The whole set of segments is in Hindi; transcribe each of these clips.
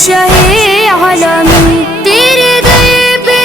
शाहे आलमी तेरे दर पे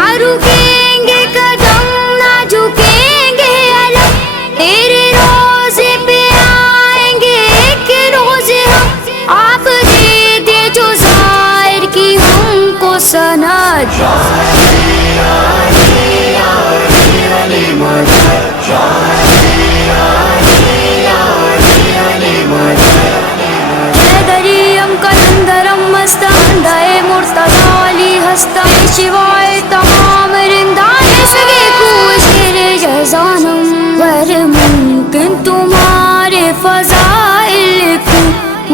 ना रुकेंगे कदम ना झुकेंगे अलम, तेरे रोज़े पे आएंगे एक रोज़ हम। आप दे दे जो ज़ाहिर की हमको सनद। हैदरियम कलंदरम मस्तंदाए मुर्तज़ा अली हस्ताए शिवाए तमाम रिंदाए सगे कुशेरे जज़ानम। वर मुमकिन तुम्हारे फ़ज़ाइल को,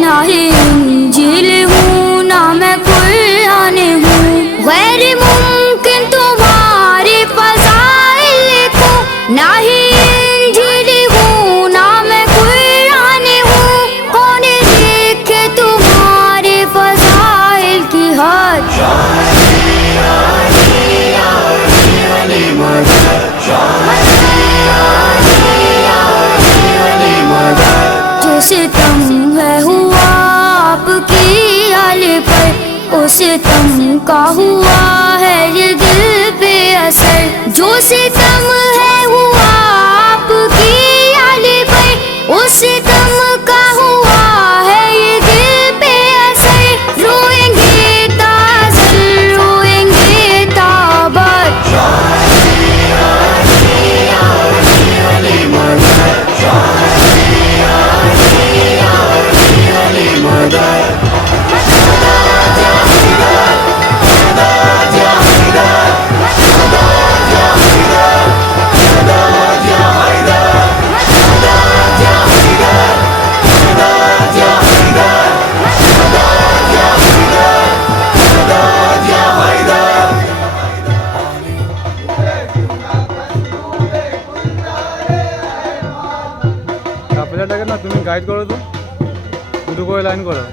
ना ही इंजील हूँ ना मैं कुरान हूँ। गैर मुमकिन तुम्हारे फ़ज़ाइल को, ना ही इंजील हूँ ना मैं कुरान हूँ। कौन देखे तुम्हारे फ़ज़ाइल की हद। जो सितम है हुआ आपकी आले पर, उस सितम का हुआ है ये दिल पे असर। जो सितम है हुआ आपकी आले पर, उस सितम का हुआ है ये दिल पे असर। रोएंगे ताज़ल रोएंगे ताबत। কাপেলাটাকে না তুমি গাইড করো তো, দুটো করে লাইন করো।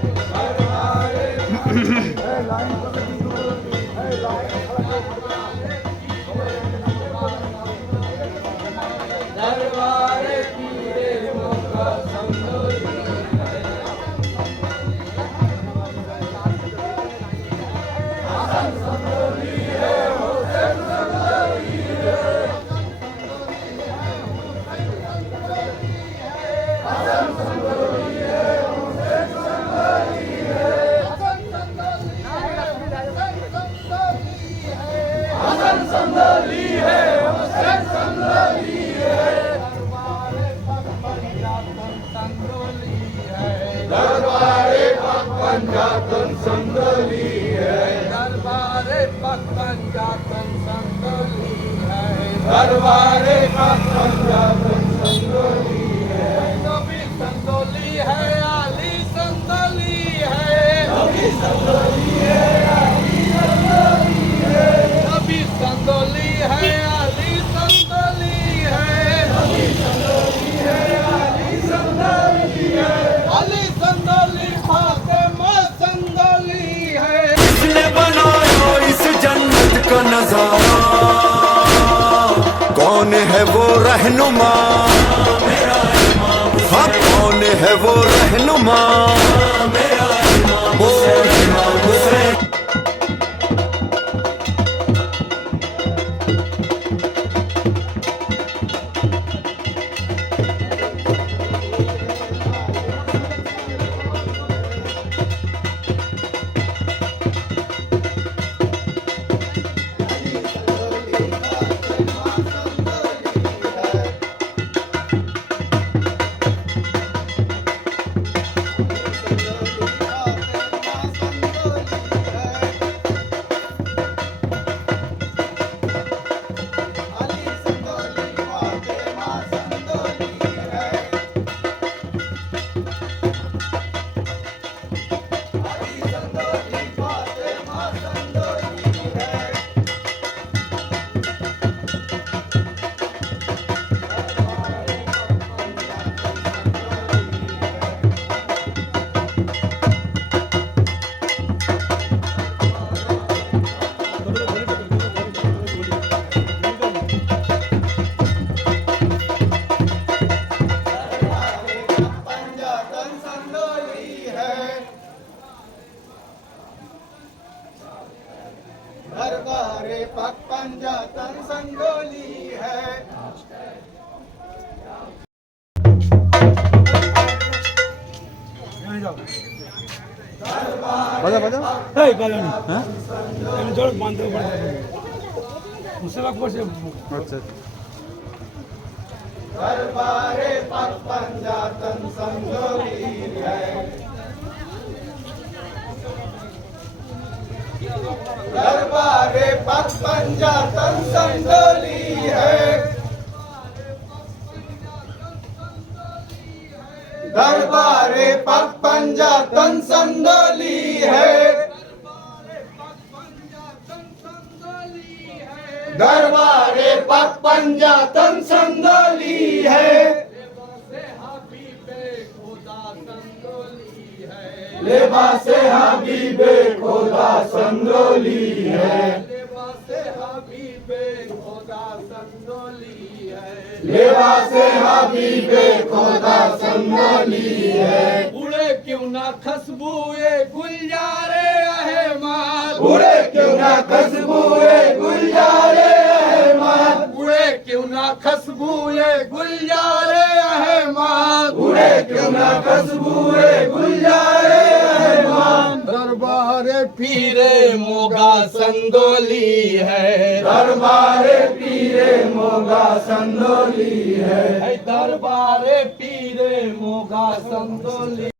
दरबारे पाक पंजातन संदोली है। नबी संदोली है अली संदोली है। नबी संदोली है अली संदोली है। नबी संदोली है अली संदोली है। नबी संदोली है अली संदोली है। अली संदोली फातिमा संदोली है। किसने बनाया इस जन्नत का नजारा, कौन है वो रहनुमा, हाँ कौन है वो रहनुमा। दरबारे पाक पंजातन संगोली है। बजा बजा अच्छा दरबारे पाक पंजातन संगोली है। दरबारे पाक पंजातन संगोली है। दरबारे पाक पंजातन संगोली है। दरबारे पाक पंजातन संगोली है। लिबासे हबीबे खुदा संगोली है। लिबासे हबीबे खुदा संगोली है। लिबासे हबीबे खुदा संगोली है। उड़े क्यों ना खुशबूए गुलजारे अहमद। उड़े क्यों ना खुशबूए गुलजारे अहमद। उड़े क्यों ना खुशबूए गुलजारे अहमद। उड़े क्यों ना खुशबूए गुलजारे अहमद। दरबारे पीरे मोगा संगोली है। दरबारे पीरे मोगा संगोली है। दरबारे पीरे मोगा संगोली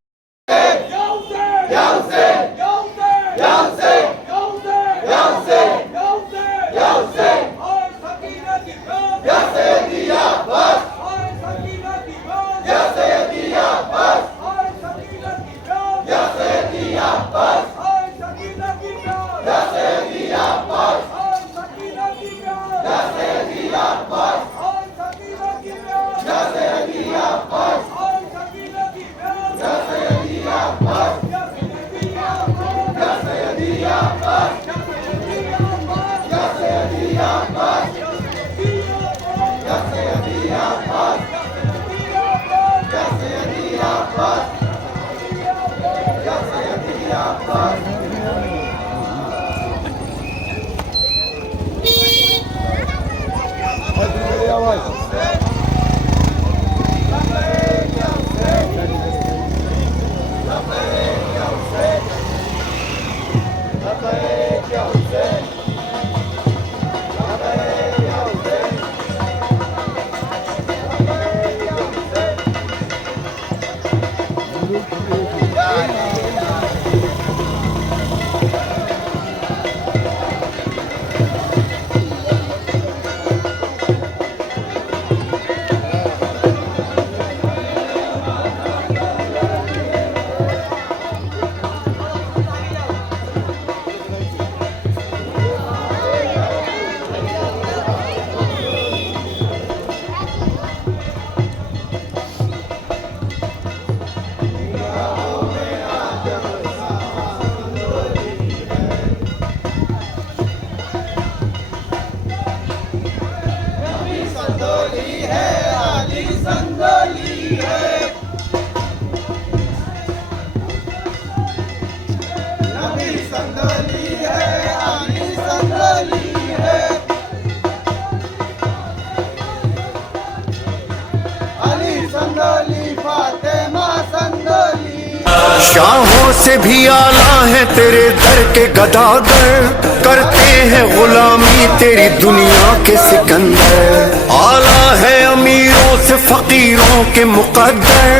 शाहों से भी आला है तेरे दर के गदागर, करते हैं गुलामी तेरी दुनिया के सिकंदर। आला है अमीरों से फकीरों के मुकद्दर,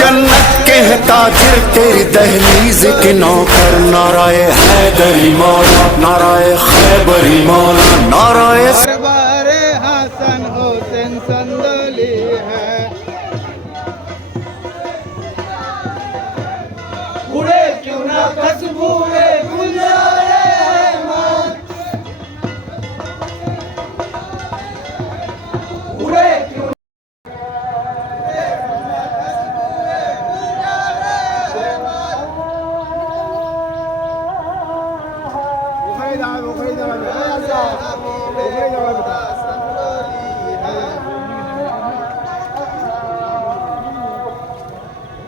जन्नत के है ताजिर तेरी दहलीज के नौकर। नाराए हैदरी मौला, नाराए खैबरी मौला, नाराए दरबारे हसन हुसैन संदोली है। उड़े क्यों ना खुशबूए गुलजारे अहमद। उड़े क्यों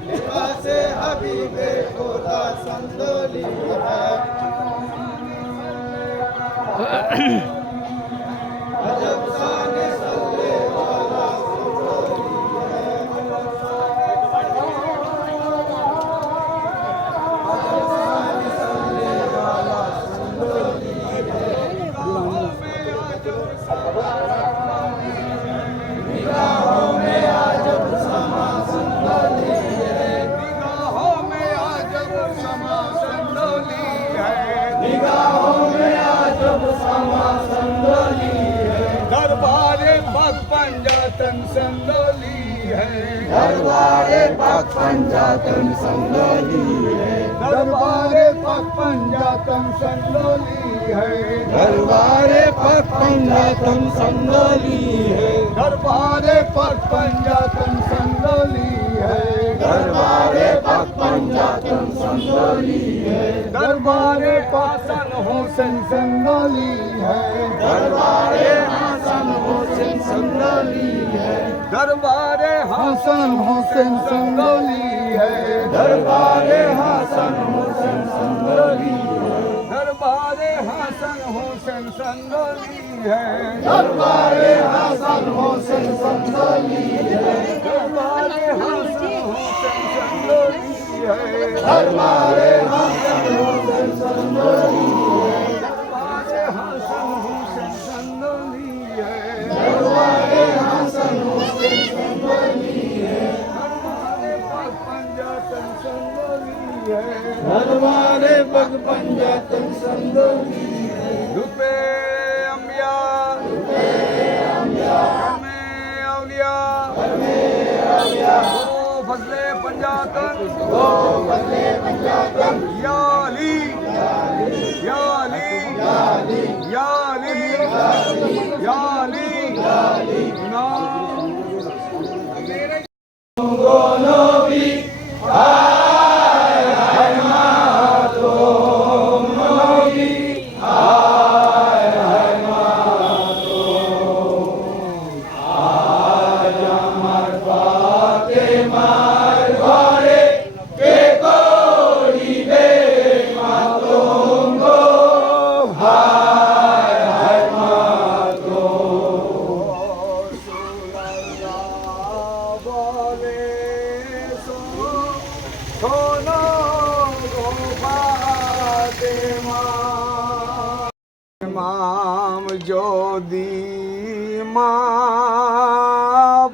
लिबासे हबीबे खुदा संदोली है। दरबारे पग पंजातन संदोली है, दरबारे पग पंजातन संदोली है, दरबारे पग पंजातन संदोली है, दरबारे पग पंजातन संदोली है, दरबारे पग पंजातन संदोली है, दरबारे पग पंजातन संदोली है, दरबारे पासन हुसैन संदोली है, दरबारे हसन हुसैन संदोली है, दरबारे हसन हुसैन संदोली है, दरबारे हसन हुसैन संदोली है, दरबारे हसन हुसैन संदोली है, दरबारे हसन हुसैन संदोली है, दरबारे हसन हुसैन संदोली है, दरबारे हसन हुसैन संदोली है, दरबारे हसन हुसैन संदोली है, दरबारे हसन हुसैन संदोली है, दरबारे पग पंजातन संदोली है, दरबारे पग पंजातन संदोली है, रुपे अम्बिया में औलिया ओ फजले पंजातन या अली या अली या अली या अली नाम ইমাম যদি মা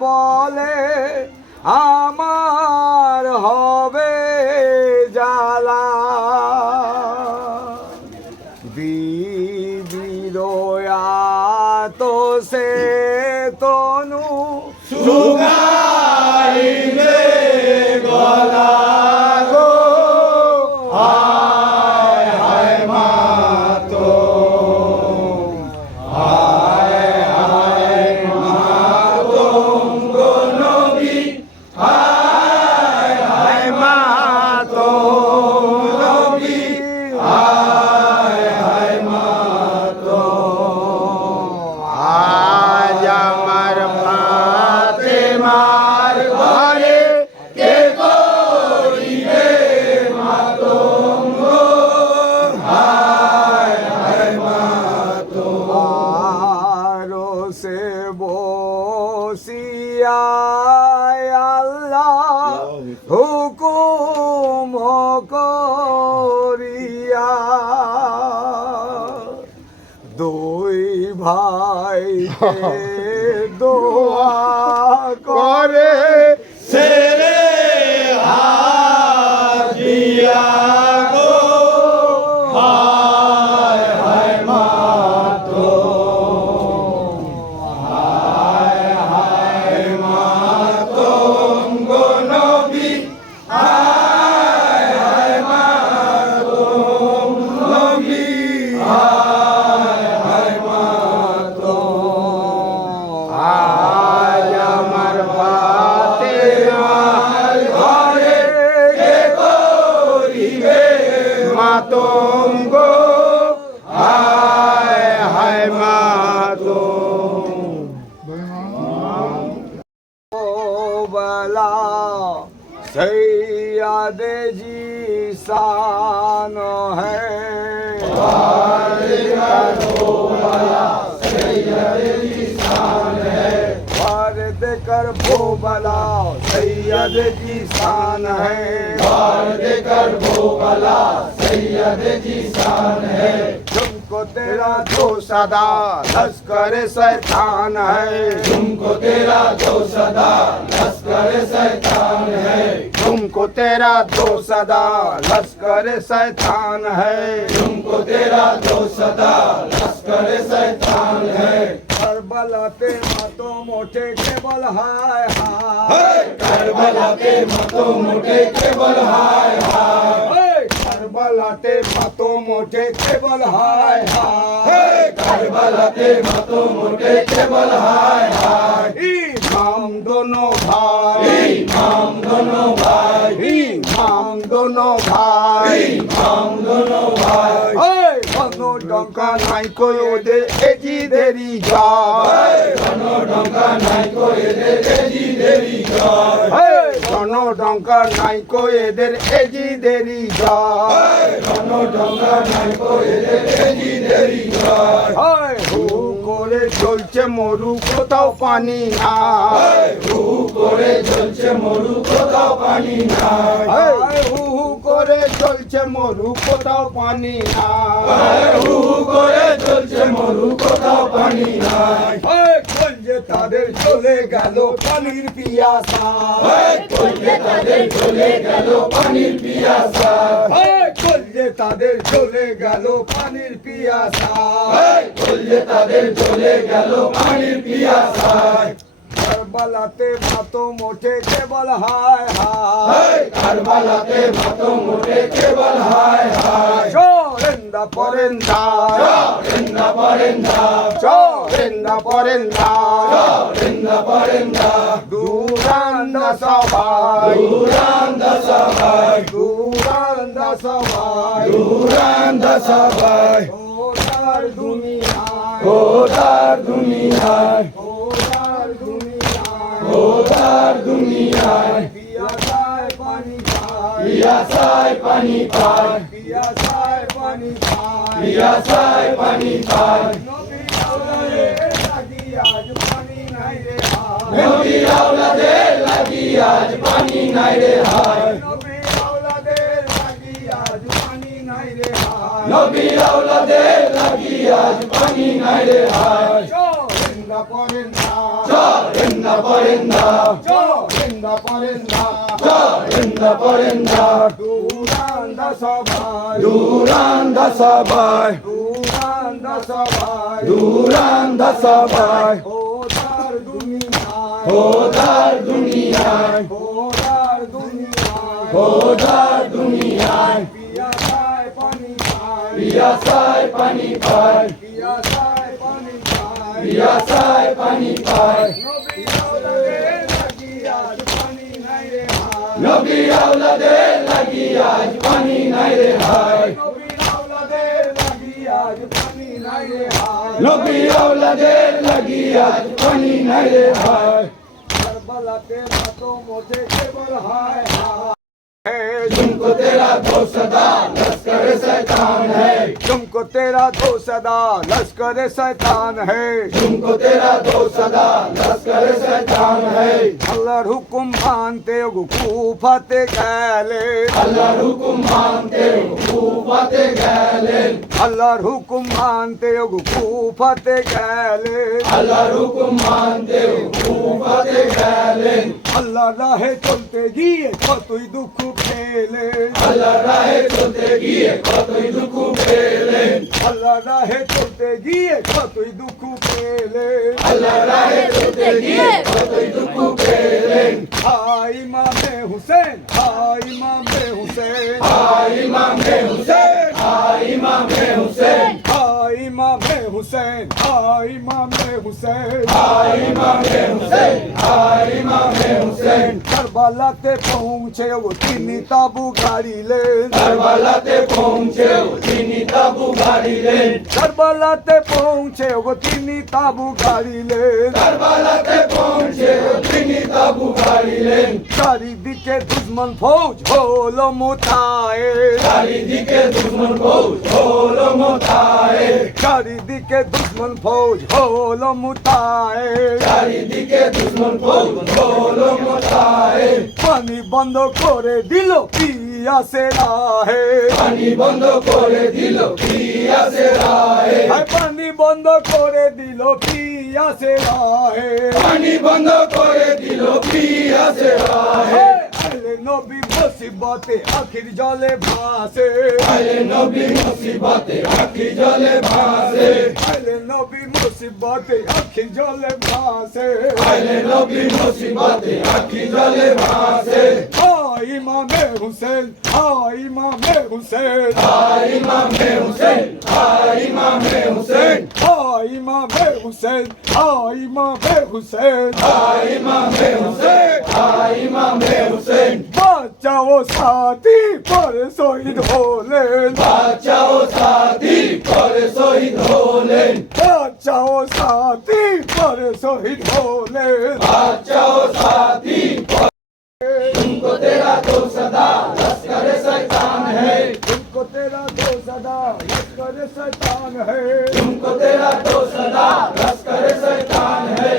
বলে আমার হবে জ্বালা বিবিরয়া তো সে তনু সুগাইলে গলা গো হায় হায় মা তো হায় হায় মা তো গো নবী হায় হায় মা তো নবী হায় হায় মা তো আজ আমার ফাতেমার ঘরে কে করিবে মাতঙ্গ হায় হায় মাতঙ্গ আরো সে বসিয়া আল্লাহ হুকুম করিয়া দুই ভাই দোয়া করে সেরে হাদিয়া গো হায় হায় মাতো হায় হায় মাতো গো নবী হায় হায় মাতো নবী হায় হায় মাতো আজ আমার ফাতেমার ঘরে কে করিবে মাতঙ্গ হায় হায় মাতঙ্গ ও বলা सैयद जी शान है सैयद जी शान है द्वार देकर वो भला सैयद जी शान है। तुमको तेरा जो सदा लश्कर शैतान है तुमको तेरा जो सदा लश्कर शैतान है। तुमको तेरा जो सदा लश्कर शैतान है तुमको तेरा जो सदा लश्कर शैतान है। करबला पे मातो मोटे केवल हाय हाय करबला के मतों मोटे केवल हाय हाय। करबला ते मातो मोटे केवल हाय हाय करबला के मतों मोटे केवल हाय हाय। इमाम दोनों भाई इमाम दोनों भाई इमाम दोनों भाई इमाम दोनों भाई। बनो डंका নাই কই ওদের এজিদেরই জয় बनो डंका नाई को एजी देरी जय। বনো ডঙ্কা নাই কই এদের এজিদেরই জয় बनो डंका नाई को एजी देरी जय। হু করে চলছে মরু কোথাও পানি নাই হু করে চলছে মরু কোথাও পানি নাই। হু করে চলছে মরু কোথাও পানি নাই হু করে চলছে মরু কোথাও পানি নাই। যে তাদের চলে গেল পানির পিয়াসা কইলে তাদের চলে গেল পানির পিয়াসা। যে তাদের চলে গেল পানির পিয়াসা কইলে তাদের চলে গেল পানির পিয়াসা। কারবালাতে মাতো মোটে কেবল হায় হায় কারবালাতে মাতো মোটে কেবল হায় হায়। চরেন্দা পরেন্দা রেন্দা পরেন্দা চরেন্দা পরেন্দা রেন্দা পরেন্দা দূরান্দা সবাই দূরান্দা সবাই দূরান্দা সবাই দূরান্দা সবাই। ওদার দুনিয়ায় খোদার দুনিয়ায় ওদার দুনিয়ায় খোদার দুনিয়ায় পিয়াসায় পানি পায় পিয়াসায় পানি পায় পিয়াসায় পানি পায় পিয়াসায় পানি পায়। নবী আওলাদের লাগি আজ পানি নাই রে হায় নবী আওলাদের লাগি আজ পানি নাই রে হায়। নবী আওলাদের লাগি আজ পানি নাই রে হায় নবী আওলাদের লাগি আজ পানি নাই রে হায়। চরেন্দা পরেন্দা রেন্দা পরেন্দা চরেন্দা পরেন্দা রেন্দা পরেন্দা দূরান্দা সবাই দূরান্দা সবাই দূরান্দা সবাই দূরান্দা সবাই। ওদার দুনিয়ায় খোদার দুনিয়ায় ওদার দুনিয়ায় খোদার দুনিয়ায় পিয়াসায় পানি পায় পিয়াসায় পানি পায় পিয়াসায় পানি পায় পিয়াসায় পানি পায়। নবী আওলাদের লাগি আজ পানি নাই রে হায় নবী আওলাদের লাগি আজ পানি নাই রে হায়। নবী আওলাদের লাগি আজ পানি নাই রে হায় নবী আওলাদের লাগি আজ পানি নাই রে হায়। কারবালাতে মাতো মোটে কেবল হায় হায় तुमको तेरा दो सदा लश्कर शैतान है। तुमको तेरा दो सदा लश्कर शैतान है तुमको तेरा दो सदा लश्कर शैतान है। আল্লাহর হুকুম মানতে কুফাতে গেলে আল্লাহর হুকুম মানতে কুফাতে গেলেন। আল্লাহর হুকুম মানতে কুফাতে গেলে আল্লাহর হুকুম মানতে কুফাতে গেলেন। আল্লাহ রাহে চলতে গিয়ে কতই দুঃখ পেলে আল্লাহর রাহে চলতে গিয়ে কতই দুঃখ পেলেন। আল্লাহ রাহে চলতে গিয়ে কতই দুঃখ পেলে আল্লাহর রাহে চলতে গিয়ে কতই দুঃখ পেলেন। হাই ইমামে হুসেন হাই ইমামে হুসেন হায় ইমামে হুসেন হায় ইমামে হুসেন হাই ইমামে হুসেন হাই ইমামে হুসেন হায় ইমামে হুসেন হায় ইমামে হুসেন। কারবালাতে পৌঁছে তিনি তাবু গাড়িলেন কারবালাতে পৌঁছেও তিনি তাবু গাড়িলেন। কারবালাতে পৌঁছে তিনি তাবু গাড়িলেন কারবালাতে পৌঁছেও তিনি তাবু গাড়িলেন। চারিদিকে দুশ্মন ফৌজ হলো মোতায়ে চারিদিকে দুশ্মন ফৌজ হলো মোতায়ে। চারিদিকে দুশ্মন ফৌজ হলো মোতায়ে চারিদিকে দুশ্মন ফৌজ হলো মোতায়ে। পানি বন্ধ করে দিল পিয়াসে রাহে পানি বন্ধ করে দিল পিয়াসে রাহে পানি বন্ধ করে দিল পিয়াসে রাহে পানি বন্ধ করে দিল পিয়াসে রাহে আলে নবী মুসিবতে আখির জলে ভাসে আলে নবী মুসিবতে আখি জলে ভাসে আলে নবী মুসিবতে আখির জলে ভাসে আলে নবী মুসিবতে আখি জলে ভাসে ইমামে হুসেন ইমামে হুসেন ইমামে হুসেন ইমামে হুসেন ইমামে হুসেন ইমামে হুসেন ইমামে হুসেন ইমামে হুসেন বাচ্চাও সাথী পরে শহীদ হলেন বাচ্চাও সাথী করে শহীদ হলেন বাচ্চাও সাথী পরে শহীদ হলেন বাচ্চাও সাথী तुमको तेरा तो सदा लश्कर शैतान है तुमको तेरा दो सदा लश्कर शैतान है तुमको तेरा तो सदा लश्कर शैतान है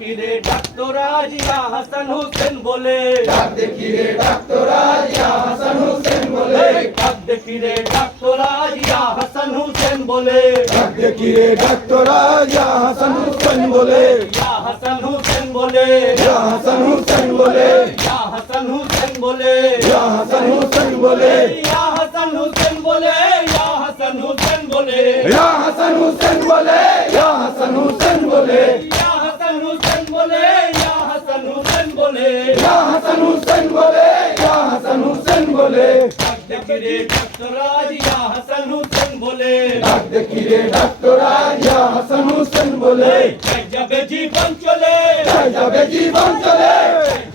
কিরে ডাক্তারাজ ইয়া হাসান হোসেন বলে ডাক দেখি রে ডাক্তারাজ ইয়া হাসান হোসেন বলে ডাক দেখি রে ডাক্তারাজ ইয়া হাসান হোসেন বলে ডাক দেখি রে ডাক্তারাজ ইয়া হাসান হোসেন বলে ইয়া হাসান হোসেন বলে ইয়া হাসান হোসেন বলে ইয়া হাসান হোসেন বলে ইয়া হাসান হোসেন বলে ইয়া হাসান হোসেন বলে ইয়া হাসান হোসেন বলে ইয়া হাসান হোসেন বলে ইয়া হাসান হোসেন বলে ইয়া হাসান হোসেন বলে ইয়া হাসান হোসেন বলে ইয়া হাসান হোসেন বলে ইয়া হাসান হোসেন বলে ডাক দেখি রে ডাক্তারাজ ইয়া হাসান হোসেন বলে ডাক দেখি রে ডাক্তারাজ ইয়া হাসান হোসেন বলে যাই যাবে জীবন চলে যাই যাবে জীবন চলে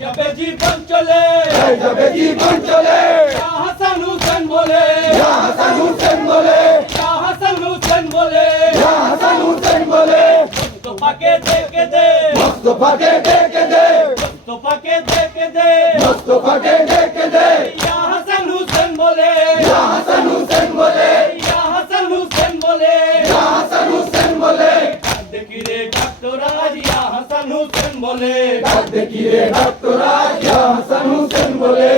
যাবে জীবন চলে যাই যাবে জীবন চলে ইয়া হাসান হোসেন বলে ইয়া হাসান হোসেন বলে ইয়া হাসান হোসেন বলে ইয়া হাসান হোসেন বলে তোপাকে দেখে দে মুস্তাফাকে ডেকে দে তোপাকে দেখে দে মুস্তাফাকে ডেকে দে ইয়া হাসান হোসেন বলে ইয়া হাসান হোসেন বলে ইয়া হাসান হোসেন বলে ইয়া হাসান হোসেন বলে দেখি রে ডাক্তারাজ ইয়া হাসান হোসেন বলে ডাক দেখি রে ডাক্তারাজ ইয়া হাসান হোসেন বলে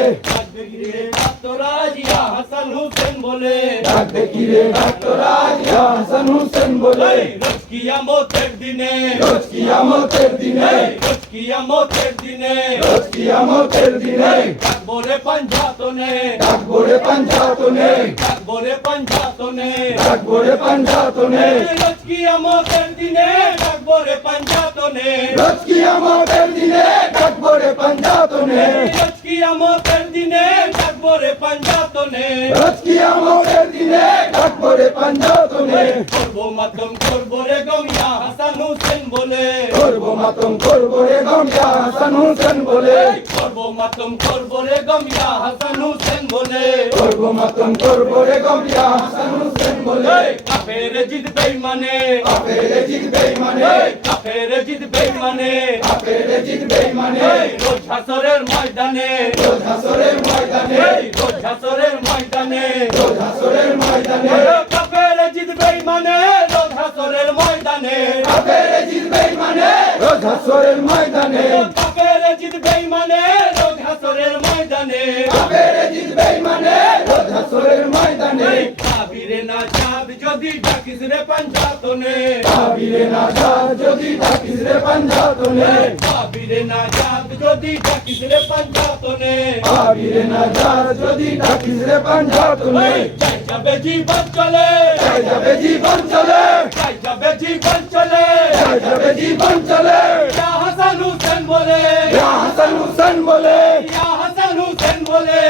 দেখি রে ডাক্তারাজ ইয়া হাসান হোসেন বলে ডাক দেখি রে ডাক্তারাজ ইয়া হাসান হোসেন বলে রোজ কিয়ামতের দিনে রোজ কিয়ামতের দিনে রোজ কিয়ামতের দিনে রোজ কিয়ামতের দিনে ডাকবো রে পাঞ্জাতনে ডাকবো রে পাঞ্জাতনে ডাকবো রে পাঞ্জাতনে ডাকবো রে পাঞ্জাতনে রোজ কিয়ামতের দিনে ডাকবো রে পাঞ্জাতনে রোজ কিয়ামতের দিনে ডাকবো রে পাঞ্জাতনে রোজ কিয়ামতের দিনে ডাকবো রে পাঞ্জাতনে রোজ কিয়ামতের দিনে ডাকবো রে পাঞ্জাতনে করবো মাতম করবো রে গম ইয়া হাসান হোসেন বলে করবো মাতম করবো রে গম ইয়া হাসান হোসেন বলে করবো মাতম করবো রে গম ইয়া হাসান হোসেন বলে করবো মাতম করবো রে গম ইয়া হাসান হোসেন বলে কাফের জিতবে মানে কাফেরে জিতবে মানে কাফের জিতবে মানে কাফেরে জিতবে মানে রোজ হাসরের ময়দানে রোজ হাসরের ময়দানে রোজ হাসরের ময়দানে রোজ হাসরের ময়দানে কাফের জিতবে মানে রোজ হাসরের ময়দানে কাফেরে জিতবে মানে রোজ হাসরের ময়দানে কাফের জিতবে মানে রোজ হাসরের ময়দানে কাফেরে জিতবে মানে রোজ হাসরের ময়দানে কাবিরে না চাঁদ যদি ডাকিস রে পাঞ্জাতনে কাবিরে না যা যদি ডাকিস রে পাঞ্জাতনে কাবিরে না চাঁদ যদি ডাকিস রে পাঞ্জাতনে কাবিরে না যা যদি ডাকিস রে পাঞ্জাতনে যাই যাবে জীবন চলে যাই যাবে জীবন চলে যাই যাবে জীবন চলে যাই যাবে জীবন চলে ইয়া হাসান হোসেন বলে ইয়া হাসান হোসেন বলে ইয়া হাসান হোসেন বলে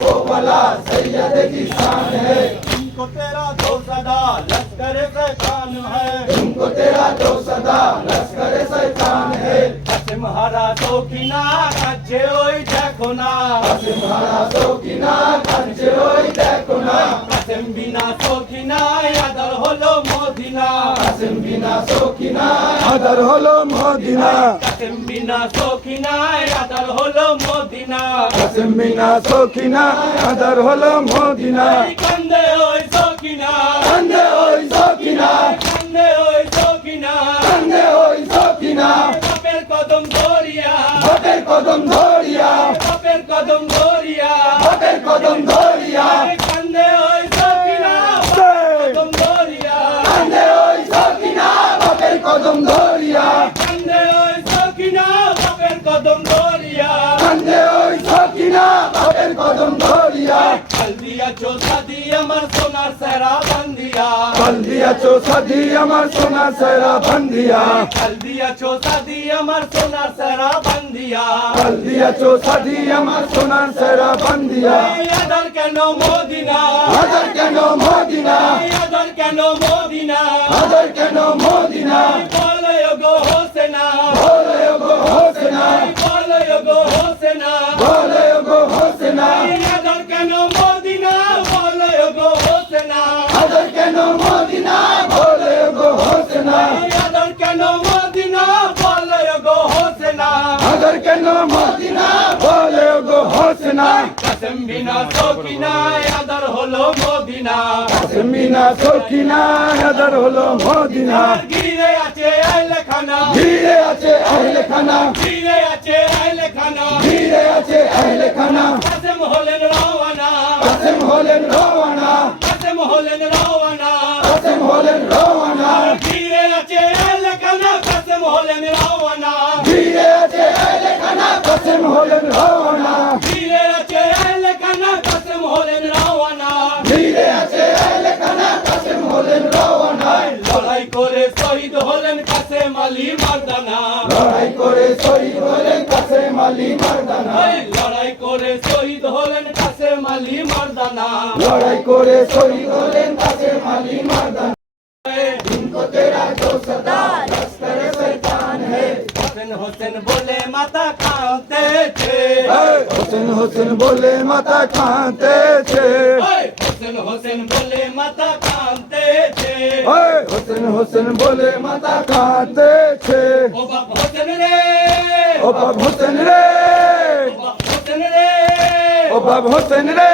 वो वाला सैयद की शान है तुमको तेरा तो सदा लश्कर शैतान है तुमको तेरा तो सदा लश्कर शैतान है कसम हारा शौकीना কাছে ওই দেখো না तुम्हारा शौकीना कंचे ओई देखो ना কাসেম বিনা শৌখিনা আদর হলো মদিনা कासिम बिना शौकीना आदर होलो मदीना কাসেম বিনা শৌখিনা আদর হলো মদিনা कासिम बिना शौकीना आदर होलो मदीना কান্দে ওই শৌখিনা कंदे ओई शौकीना কান্দে ওই শৌখিনা कंदे ओई शौकीना বাপের কদম ধরিয়া बापेर कदम धोरिया কদম ধরিয়া কান্দে ওই সকিনা কদম ধরিয়া কান্দে ওই সকিনা বাপের কদম ধরিয়া কান্দে ওই সকিনা বাপের কদম ধরিয়া কান্দে ওই সকিনা বাপের কদম ধরিয়া হলদিয়া চোষা দিয়ে আমার সোনার সেরা বান্ধিয়া হলদিয়া চোষা দিয়ে আমার সোনার সেরা বান্ধিয়া হলদিয়া চোষা দিয়ে আমার সোনার সেরা বান্ধিয়া হলদিয়া চোষা দিয়ে আমার সোনার সেরা বান্ধিয়া আদর কেন মদিনা আদর কেন মদিনা আদর কেন মদিনা আদর কেন মদিনা বলে গো হোসেনা বলে গো হোসেনা বলে গো হোসেনা বলে গো হোসেনা আদর কেন মদিনা বলে গো হোসেনা আদর কেন মদিনা বলে গো হোসেনা আদর কেন মদিনা বলে গো হোসেনা আদর কেন মদিনা বলে গো হোসেনা কাসেম বিনা সকিনা আদর হলো মদিনা কাশ্মীনা সখিনা আদর হলো মদিনা ঘিরে আছে আহলে খানা ঘিরে আছে আহলে খানা ঘিরে আছে আহলে খানা ঘিরে আছে আহলে খানা কাসেম হলেন রওয়ানা কাসেম হলেন রওয়ানা কাসেম হলেন রওয়ানা কাসেম হলেন রওয়ানা ঘিরে আছে আহলে খানা কাসেম হলেন রওয়ানা ঘিরে আছে আহলে খানা কাসেম হলেন রওয়ানা ঘিরে আছে আহলে খানা কাসেম হলেন রওয়ানা ঘিরে আছে আহলে খানা কাসেম হলেন রওয়ানা লড়াই করে শহীদ হলেন কাসেম আলী মারদানা লড়াই করে শহীদ হলেন কাসেম আলী মারদানা লড়াই করে শহীদ হলেন কাসেম আলী মারদানা লড়াই করে শহীদ হলেন কাসেম আলী মারদানা इनको तेरा जो सरदार लश्कर शैतान है হোসেন হোসেন বলে মাথা কাঁদতে थे হোসেন হোসেন বলে মাথা কাঁদতে ছে হোসেন হোসেন বলে মাথা কাঁদতে थे হোসেন হোসেন বলে মাথা কাঁদতে ছে ও বাপ হোসেন রে ও বাব হোসেন রে বাপ হোসেন রে ও বাব হোসেন রে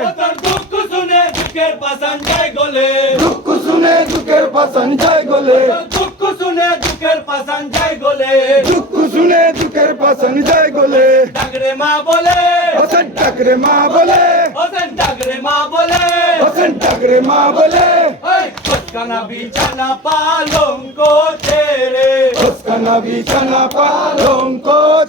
ও তোর দুঃখ শুনে দুঃখের পাশান যায় গলে দুঃখ শুনে দুঃখের পাশান যায় গলে দুঃখ শুনে দুঃখের পাশান যায় গলে দুঃখ শুনে দুঃখের পাশান যায় গলে ডাকরে মা বলে হোসেন ডাকরে মা বলে হোসেন ডাকরে মা বলে হোসেন ডাকরে মা বলে কোচকানা বিছানা পালঙ্ক ছেড়ে হোসকানা বিছানা পালঙ্ক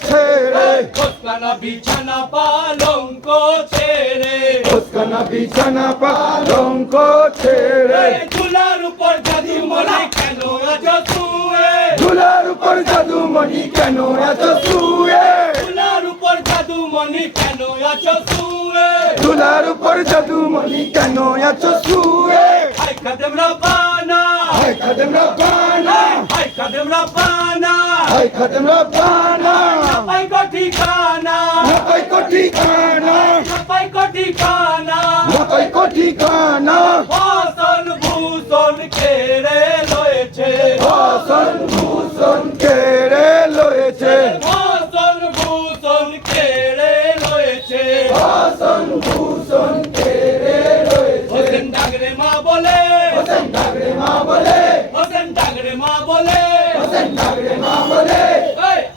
ছেড়ে কোচকানা বিছানা পালঙ্ক ছেড়ে হোসকানা বিছানা পালঙ্ক ছেড়ে চুলার উপর জাদি মনে কেন আছো শুয়ে চুলার উপর জাদু মণি কেন এত শুয়ে চুলার উপর জাদু মনি কেন আছো শুয়ে চুলার উপর জাদু মণি কেন এত শুয়ে হাই খাদেম রব্বানা হায় খাদেম রব্বানা হাই খাদেম রব্বানা হায় খাদেম রব্বানা পাই কো ঠিকানা না পাই কো ঠিকানা পাই কো ঠিকানা না পাই কো ঠিকানা বাসন ভূষণ কেড়ে লয়েছে বাসন ভূষণ কেড়ে লয়েছে বাসন ভূষণ কেড়ে লয়েছে বাসন ভূষণ কেড়ে লয়েছে হোসেন ডাগরে মা বলে হোসেন ডাকরে মা বলে হোসেন ডাগরে মা বলে হোসেন ডাকরে মা বলে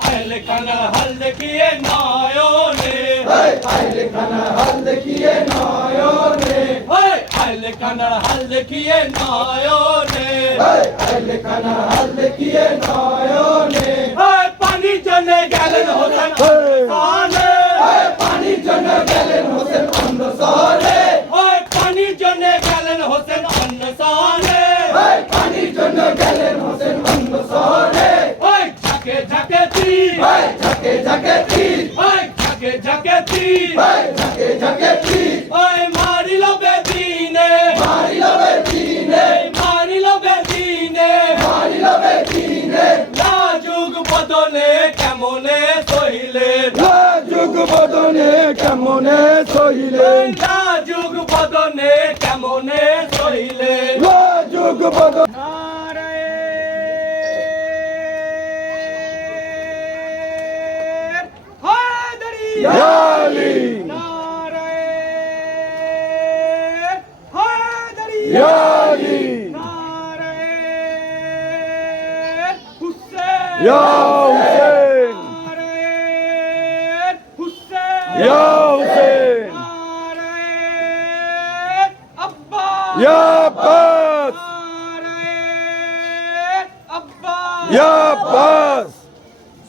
আহলে খানার হাল দেখিয়ে নয়নে আইলে খানা হাল দেখিয়ে নয়নে আহলে খানার হাল দেখিয়ে নয়নে আইলে খানা হাল দেখিয়ে নয়নে পানির জন্য গেলেন হোসেন সালে পানির জন্য গেলেন হোসেন অন্ধ শহরে পানির জন্য গেলেন হোসেন অন্য সালে পানির জন্য গেলেন হোসেন অন্ধ শহরে ঝাঁকে ঝাঁকে তীর ঝাঁকে ঝাঁকে তীর ঝাঁকে ঝাঁকে তীর ঝাঁকে ঝাঁকে তীর মারিল বেদিনে মারিল বেদিনে মারিল বেদিনে মারিল বেদিনে লাজুক বদনে কেমনে সহিলে যুগ বদনে কেমনে সহিলে লাজুক বদনে কেমনে সহিলে যুগ বদন ইয়ালি ইয়ালি ইয়া হুসেন ইয়া হুসেন या अब्बास।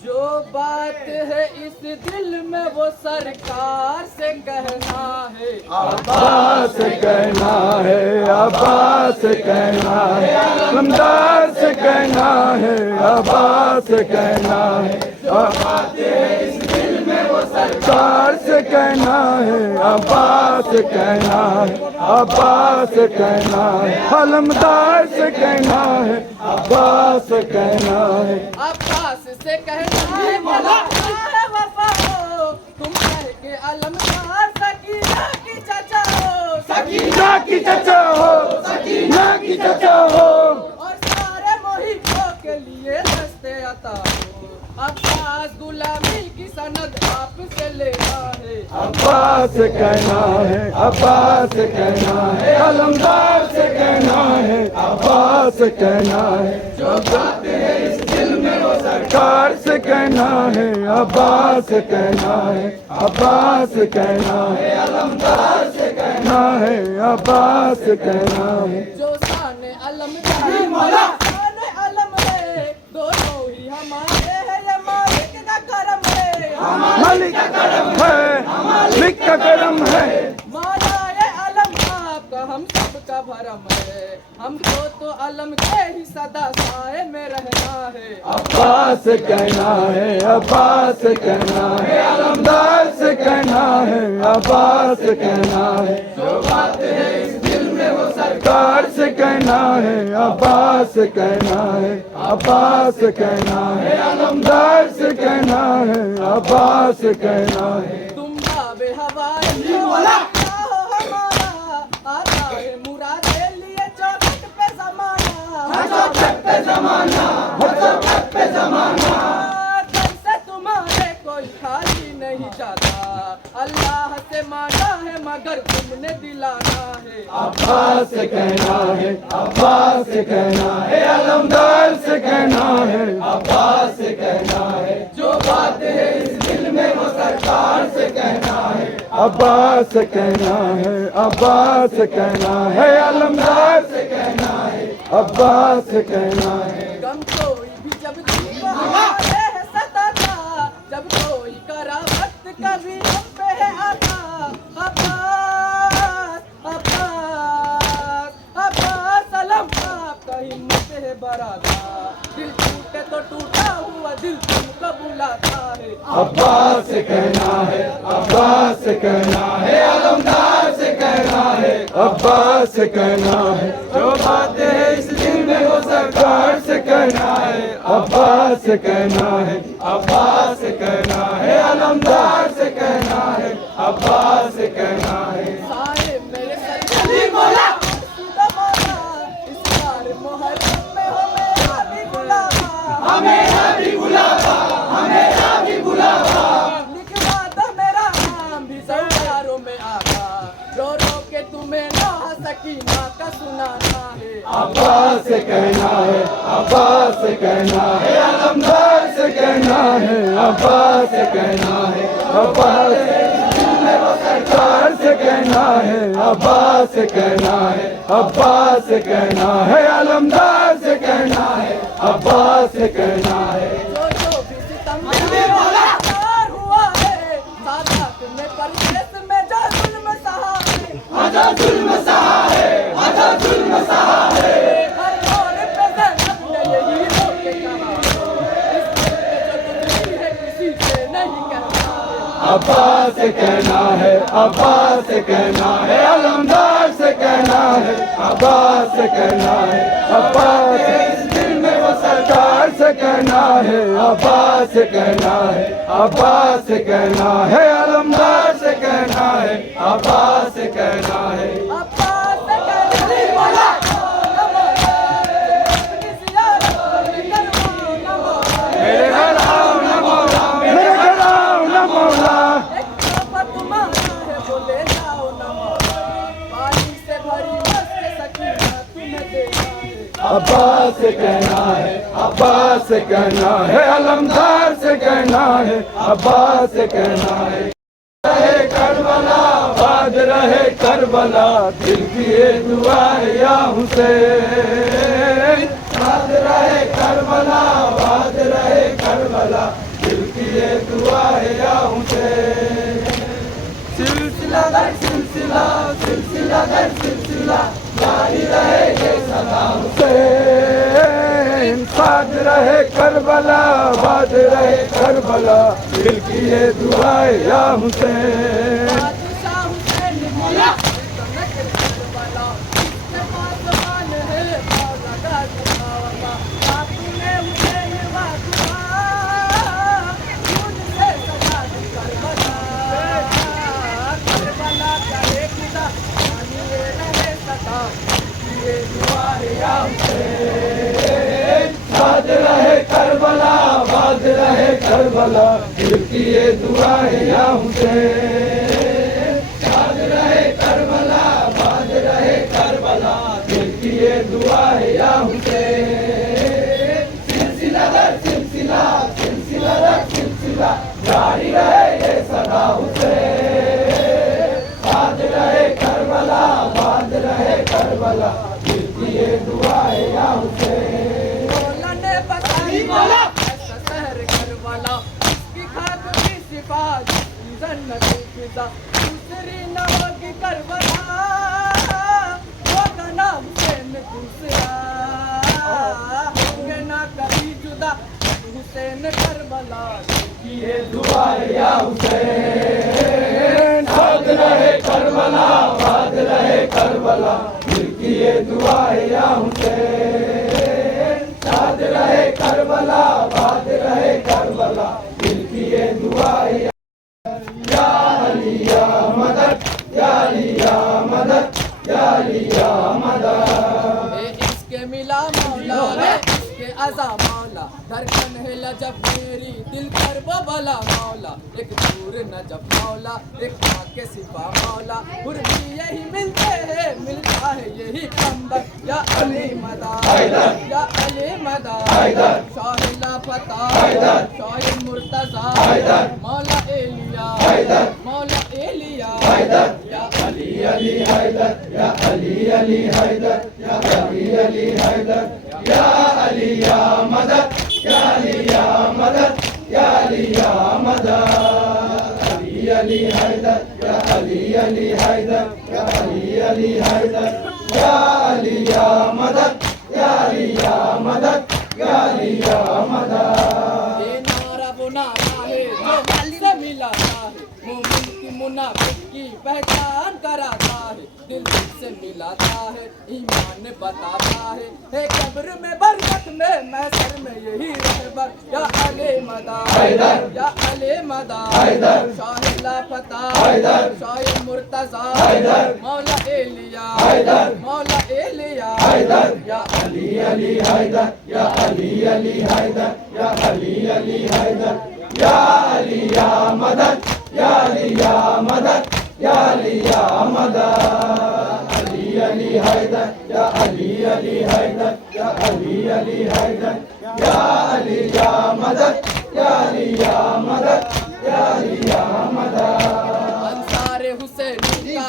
जो बात है इस दिल में वो सरकार से कहना है। अब्बास से कहना है, अब्बास से कहना है, अलमदार से कहना है, अब्बास से कहना है। जो बात है इस दिल में वो सरकार से कहना है, अब्बास से कहना है, अब्बास से कहना है, अलमदार से कहना है, अब्बास से कहना है। अब्बास से कहना है मौला है वफा हो, तुम कह के अलमदार सकीना की चचा हो, सकीना की चचा हो, सकीना की चचा हो, और सारे मोहितों के लिए सस्ते अता हो। अब्बास गुलामी की सनद आपसे लेना है। अब्बास से कहना है, अब्बास से कहना है, अलमदार से कहना है, अब्बास से कहना है। जो बात है इस दिल में वो सरकार से कहना है, अब्बास से कहना है, अब्बास से कहना है, अलमदार से कहना है, अब्बास से कहना है। जो साने अलमदार मौला साने अलम है, दोनों ही हमारे हैं, ये मालिक का करम है। मालिक का करम है, मालिक का करम है। मौला ये अलम आपका हम सबका भरम है, हमको तो अलम के ही सदा साए में रहना है। अब्बास से कहना है, अब्बास से कहना है, अलमदार से कहना है, अब्बास से कहना है। जो बात है इस दिल में वो सरकार से कहना है, अब्बास से कहना है, अब्बास से कहना है, अलमदार से कहना है, अब्बास से कहना है। तुम बाबे हवाए मौला हो हमारा, आता है मुरादे लिए चौखट पे जमाना, चौखट पे जमाना, चौखट पे जमाना। घर से तुम्हारे कोई खाली नहीं जाता, अल्लाह से मांगा है मगर तुमने दिलाना है। अब्बास से कहना है, अब्बास से कहना है, अलमदार से कहना है, अब्बास से कहना है। जो बात है इस दिल में वो सरकार से कहना है, अब्बास से कहना है, अब्बास से कहना है, अलमदार से कहना है, अब्बास से कहना है। गम कोई भी जब दुख हमारे है सताता, जब कोई करा वक्त कभी हम पे है आता। अब्बास अब्बास अब्बास सलाम आपका हिम्मत है बरादा, दिल टूटे तो टूटा हुआ दिल तुमको बुलाता है। अब्बास से कहना है, अब्बास से कहना है, अलमदार से कहना है, अब्बास से कहना है। जो बातें है इस दिल में वो सरकार से कहना है, अब्बास से कहना है, अब्बास से कहना है, अलमदार से कहना है, अब्बास से कहना है। साए मेरे सरकारी मौला खुदा मौला, इस बार मुहर्रम में हो मेरा भी बुलावा, हमें भी बुलावा, हमें भी बुलावा। लिखवा दो मेरा नाम भी सौदारों में आका, रो रो के तुम्हें ना सकीना का सुनाना है। अब्बास से कहना है, अब्बास से कहना है, अलमदार से कहना है, अब्बास से कहना है, अब्बास सरकार से कहना है, अब्बास से कहना है, अब्बास से कहना है, अलमदार से कहना है, अब्बास से कहना है। जो भी सितम में मौलादार हुआ है, सादात में परदेस में जो जुल्म सहा है, आजा जुल्म सहा है, आजा जुल्म सहा है। हर मोड़ पे ज़ैनब ने यही रो के कहा, इस दिल पे जो दुश्मनी है किसी से नहीं कहना है। अब्बास से कहना है, अब्बास से कहना है, अलमदार से कहना है, अब्बास से कहना है, अब्बास इस दिल में वो सरकार से कहना है, अब्बास से कहना है, अब्बास से कहना है, अलमदार से कहना है, अब्बास से कहना है। अब्बास से कहना है मौला, अपनी ज़ियारत करवाओ ना मौला, मेरे घर आओ न मौला, मेरे घर आओ न मौला। एक तोहफा तुम्हारा है वो ले जाओ ना मौला, पानी से भरी मस्त सकीना तुम्हें देना है। अब्बास से कहना है, अब्बास से कहना है, अलमदार से कहना है, अब्बास से कहना है। रहे करबला, बाद रहे करबला, दिल की ये दुआ है या हुसैन। बाद रहे करबला, आबाद रहे करबला, आबाद रहे करबला, दिल की ये दुआ है या हुसैन। बादशाह हुसैन मौला करबला, इसके पासवान है मौला का जमावा। आपने हुसैन वाकुआ मुझसे सजा दी करबला। करबला का एक खुदा मानिए रहे सदा, ये दुआ है या हुसैन। आबाद रहे करबला, आबाद रहे करबला, दिल की ये दुआ है या हुसैन। आबाद रहे करबला, आबाद रहे करबला, दिल की ये दुआ है या हुसैन। सिलसिला दर सिलसिला, सिलसिला दर सिलसिला, जारी रहे ये सदा हुसैन। आबाद रहे करबला, आबाद रहे करबला, दिल की ये दुआ है या हुसैन। मौला ने बताई मौला ऐसा शहर करबला, इसकी खाक की सिफा जिसकी जन्नत फिजा, दूसरी न होगी करबला, होगा ना हुसैन दूसरा, होंगे ना कभी जुदा हुसैन करबला। ये दुआ है या हुसैन। आबाद रहे करबला, आबाद रहे करबला, दिल की ये दुआ है या हुसैन। आबाद रहे करबला, आबाद रहे करबला, दिल की ये दुआ है या अली या मदद, या अली या मदद, या अली या मदद। इसके मिला मौला रे इसके अज़ा मौला, धड़कन हिला जब मेरी दिल पर वो भला मौला, एक दूर न जब मौला, एक के सिपा मौला, भी यही मिलते हैं मिलता है यही कंबर। या अली मदा या अली मदा, शाह लापता शाह मुर्तजा, मौला एलिया मौला एलिया, या अली अली हैदर, या अली अली हैदर, या अली अली हैदर, या अली या मदद, या अली या मदद, या अली या मदद। अली अली हैदर, या अली अली हैदर, या अली अली हैदर, या अली या मदद, या अली या मदद, या अली या मदद। ये नारा वो नारा है जो दिल से मिलाता है, मोमिन की मुनाफिक की पहचान कराता है, दिल से मिलाता है ईमान बताता है कब्र में बरकत में महशर में यही रहबर। या अली मदा या अली मदा, शाह लापता शाह मुर्तजा, मौला एलिया मौला एलिया, या अली अली हैदर, या अली अली हैदर, या अली अली हैदर, या अली या मदद, या अली या मदद, या अली या मदद। अली अली हैदर, या अली अली हैदर, या अली अली हैदर, या अली या मदद, या अली या मदद, या अली या मदद। अंसारे हुसैन का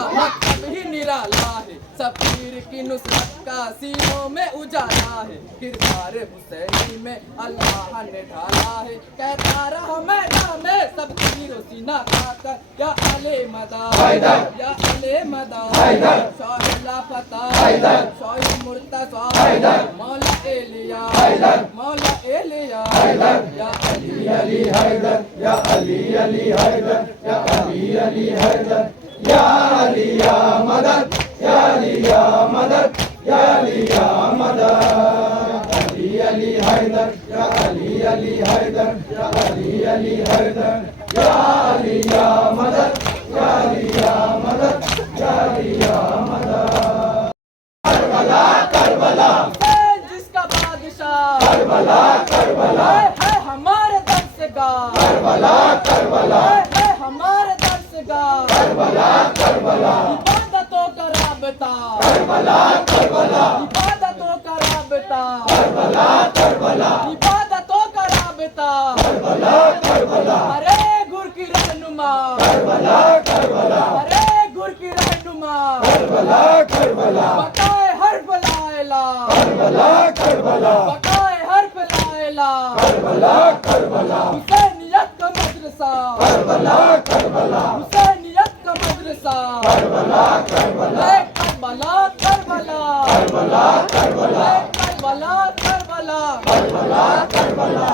मतलब ही निराला है, सब पीर की नुसरत का सीनों में उजाला है, किरदार हुसैनी में अल्लाह ने ढाला है, कहता रहा मैदान में सब तीरों सीना खाकर। या अली मदा या अली मदा, शाह लापता शाह मुर्तजा, मौला एलिया मौला एलिया, या अली अली हैदर, या अली अली हैदर, या अली अली हैदर, या अली या मदद, या अली या मदद, या अली या मदद। अली अली हैदर, या अली अली हैदर, या अली अली हैदर, या अली या मदद, या अली या मदद, या अली या मदद। करबला करबला जिसका बादशाह करबला करबला, है हमारे दर्शगाह, करबला करबला, है हमारे दर्शगाह, करबला करबला, इबादतों का राबता करबला करबला, इबादतों का राबता करबला करबला, इबादतों का राबता, करबला करबला, अरे गुर की रहनुमा करबला करबला, अरे गुर की रहनुमा, करबला करबला, बकाए हर्फ ला इलाह, करबला करबला, बकाए हर्फ ला इलाह, करबला करबला, हुसैनियत का मदरसा करबला करबला, हुसैनियत का मदरसा, Karbala Karbala, Karbala Karbala Karbala Karbala, Karbala Karbala, Karbala Karbala.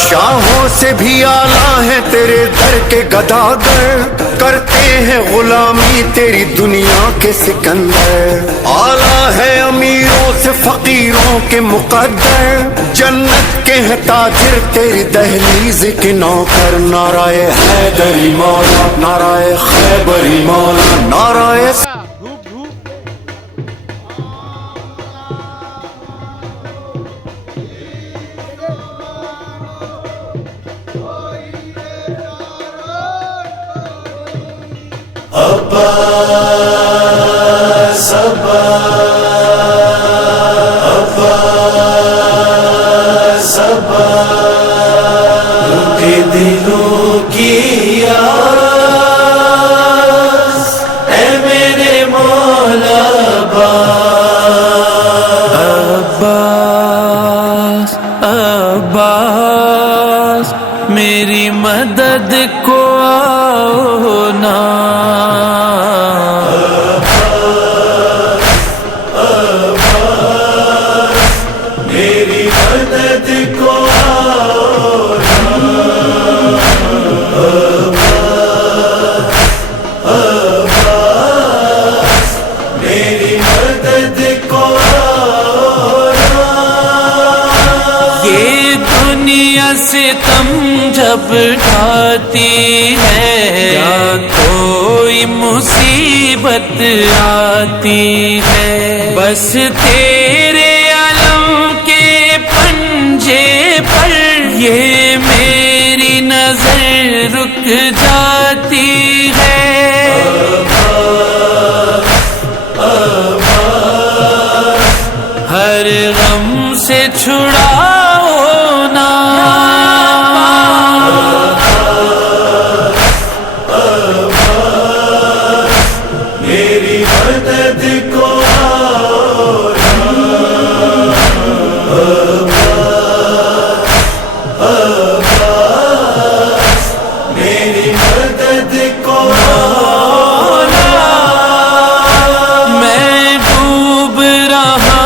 शाहों से भी आला है तेरे दर के गदागर, करते हैं गुलामी तेरी दुनिया के सिकंदर। आला है अमीरों से फकीरों के मुकद्दर, जन्नत के हैं ताजिर तेरी दहलीज के नौकर। नाराए हैदरी मौला, नाराए खैबरी मौला, नाराए अब्बास अब्बास अब्बास उनके दिलों की आस ऐ मेरे मौला अब्बास अब्बास मेरी मदद को आओ ना। मेरी मदद को आओ ना। मेरी मदद को आओ ना। ये दुनिया से तुम जब ढाती है या कोई मुसीबत आती है, बस तेरे अलम के पंजे पर ये मेरी नजर रुक जाती है। हर गम से छुड़ाओ ना। मेरी मदद को आओ ना। मेरी मदद को आओ ना। मैं डूब रहा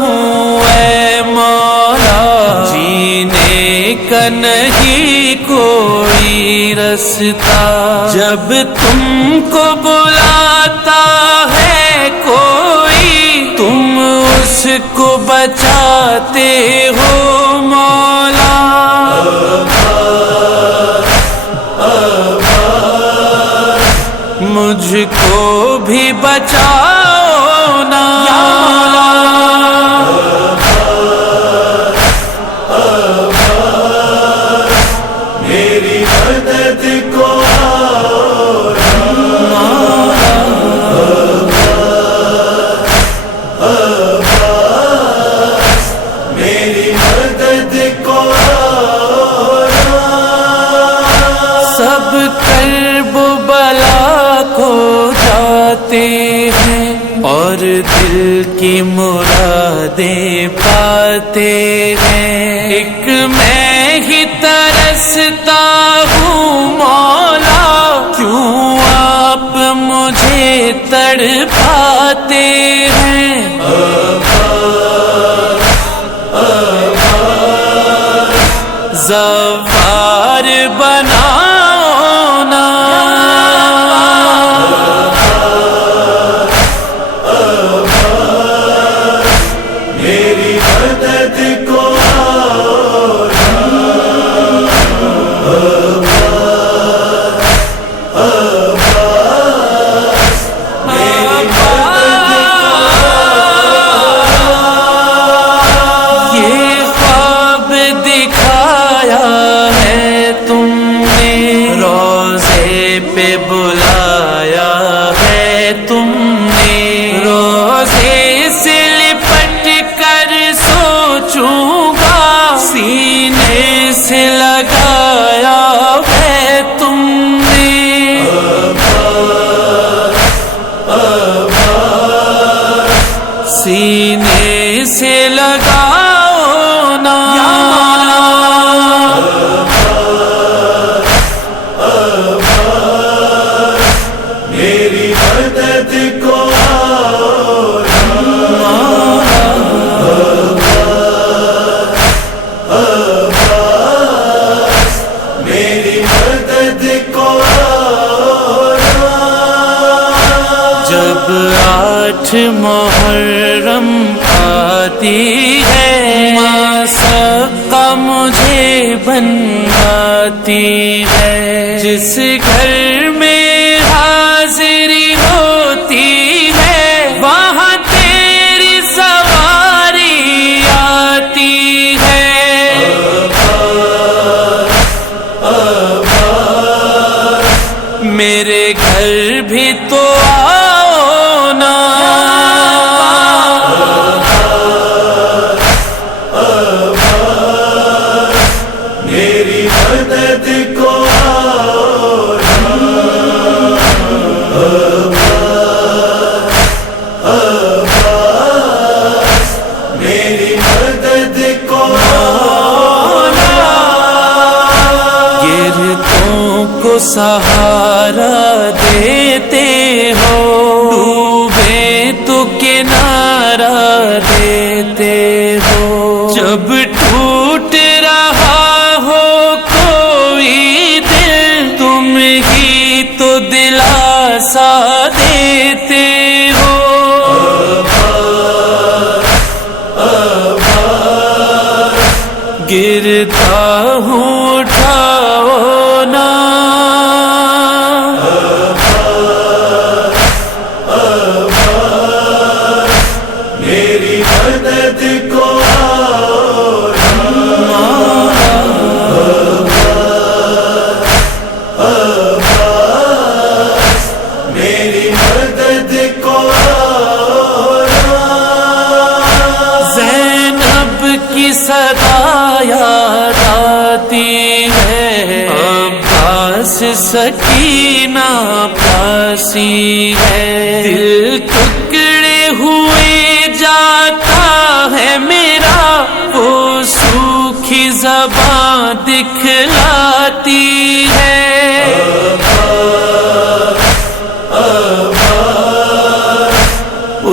हूँ ऐ मौला, जीने का नहीं कोई रास्ता। जब तुमको बुलाता है कोई, तुम उसको बचाते हो मौला। मुझको भी बचाओ ना या मौला। मेरी मदद को आओ ना। मेरी मदद को आओ ना। सब कर्ब बला को जाते हैं और दिल की मुरादें पाते हैं। एक मैं ही तरसता हूँ मौला, क्यों आप मुझे तड़पाते हैं। ज़फ़्फ़ार बनाओ ना। मेरी मदद को आओ ना। मेरी मदद को ये ख्वाब दिखाया है तुमने, रोज़े पे बुलाया है तुमने। रोज़े से लिपट कर सोचूंगा, सीने से लगाया है तुमने। सीने से लगाओ ना या मौला। मेरी मदद को जब 8 मुहर्रम आती है माँ सबका मुझे बनवाती है। जिस घर में हाजिरी होती है वहाँ तेरी सवारी आती है। मेरे घर भी तो आओ ना। मेरी मदद को मेरी मदद को गिरतों को सहारा देते हो, डूबे तो किनारा देते हो। जब टूट रहा हो कोई दिल तुम ही तो दिलासा देते हो। गिरता हूँ उठाओ ना। मेरी मदद को मेरी मदद को ज़ैनब की सदा याद आती है, अब्बास सकीना प्यासी है। दिल टुकड़े हुए जाता है मेरा, वो सूखी ज़बां दिखलाती है।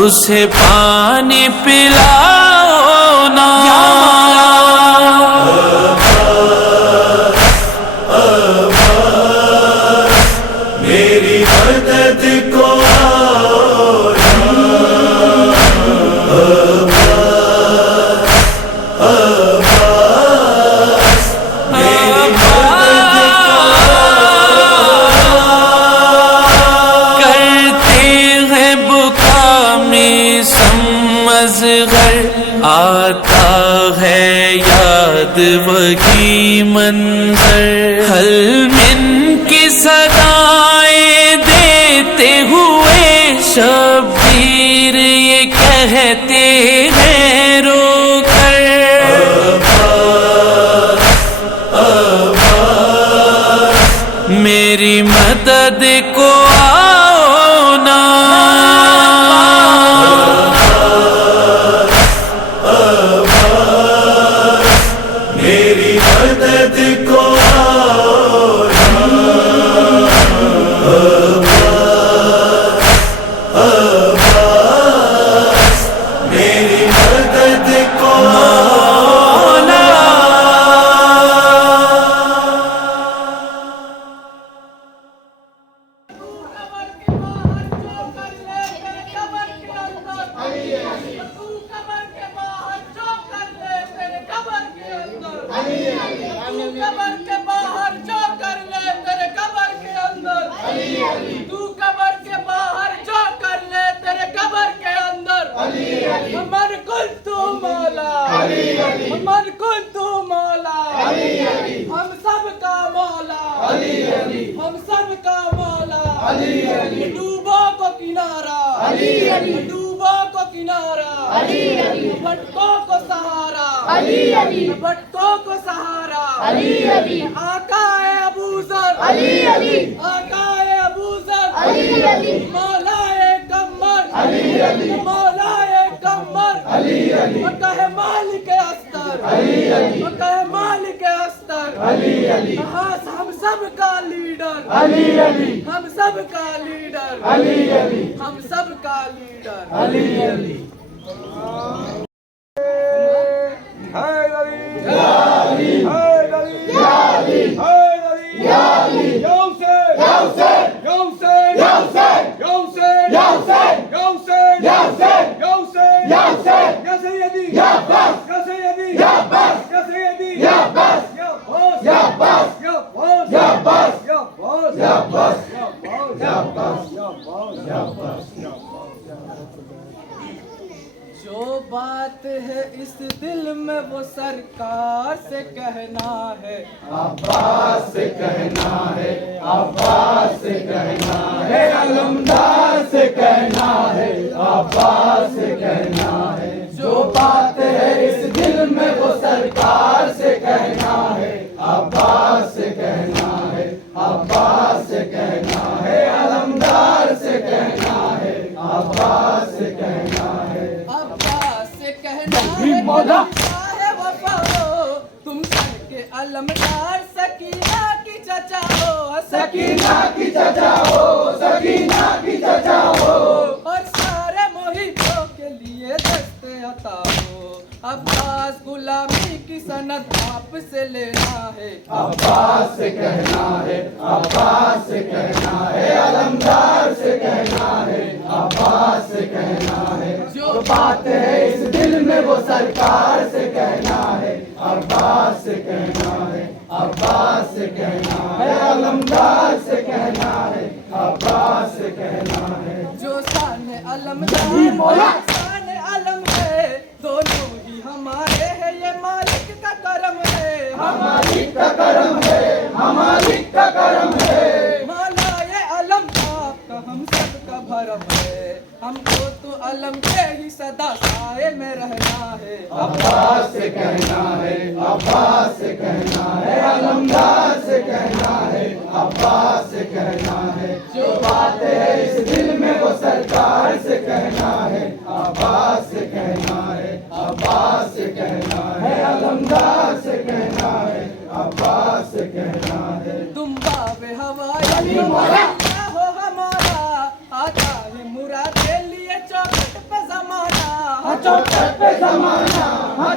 उसे पानी पिलाओ ना। मेरी मदद को करते हैं बुका में समझगर, आता है याद वही मंजर। हलमिन की सदाएं देते हुए शब्बीर ये कहते हैं रोकर, मेरी मदद को आओ ना। मेरी मदद को मेरी मदद को कबर के बाहर जो कर ले तेरे कबर के अंदर, तू कबर के बाहर जो कर ले तेरे कबर के अंदर। मन कुल तू मौला, मन कुल तू मौला, हम सब का मौला, हम सब का मौला। डूबो को किनारा, डूबो को किनारा, भटकों को सहारा, भटकों को सहारा। आका है अबूजर, आका है अबूजर, मौला है कम्मर, मौला है कम्मर। मक्का है मालिक अस्तर, मक्का है मालिक अस्तर। हम सब का लीडर, हम सब का लीडर, हम सब का लीडर। Ya Hussein! जो बात है इस दिल में वो सरकार से कहना है, अब्बास से कहना है, अब्बास से कहना है, अलमदार से कहना है, अब्बास से कहना है। जो बात है इस दिल में वो सरकार से कहना है, अब्बास से कहना है, अब्बास से कहना है, अलमदार से कहना है, अब्बास से कहना है। अब्बास से कहना है, है वफा हो तुम सर के अलमदार, सकीना की चचा हो, सकीना की चचा हो, सकीना की चचा हो, और सारे मोहितों के लिए दस्ते अता हो। अब्बास गुलामी की सनद आपसे लेना है, अब्बास से कहना है, अब्बास से कहना है, अलमदार से कहना है, अब्बास से कहना है। जो बात है इस दिल में वो सरकार से कहना है, अब्बास से कहना है, अब्बास से कहना है, अलमदार से कहना है, अब्बास से कहना है। जो शान अलमदार शान अलम है, दोनों ही हमारे हैं, ये मालिक का करम है, मालिक का करम है, मालिक का करम है। मौला ये अलम आपका हम सबका भरम है, हमको तो अलम के ही सदा साए में रहना है। अब्बास से कहना है, अब्बास से कहना है, अलमदार से कहना है, अब्बास से कहना है। जो बात है इस दिल में वो सरकार से कहना है, अब्बास से कहना है, अब्बास से कहना है, अलमदार से कहना है, अब्बास से कहना है। तुम बाबे हवाई हो हमारा, आता है मुराद के लिए चौखट पे जमाना, चौखट पे जमाना,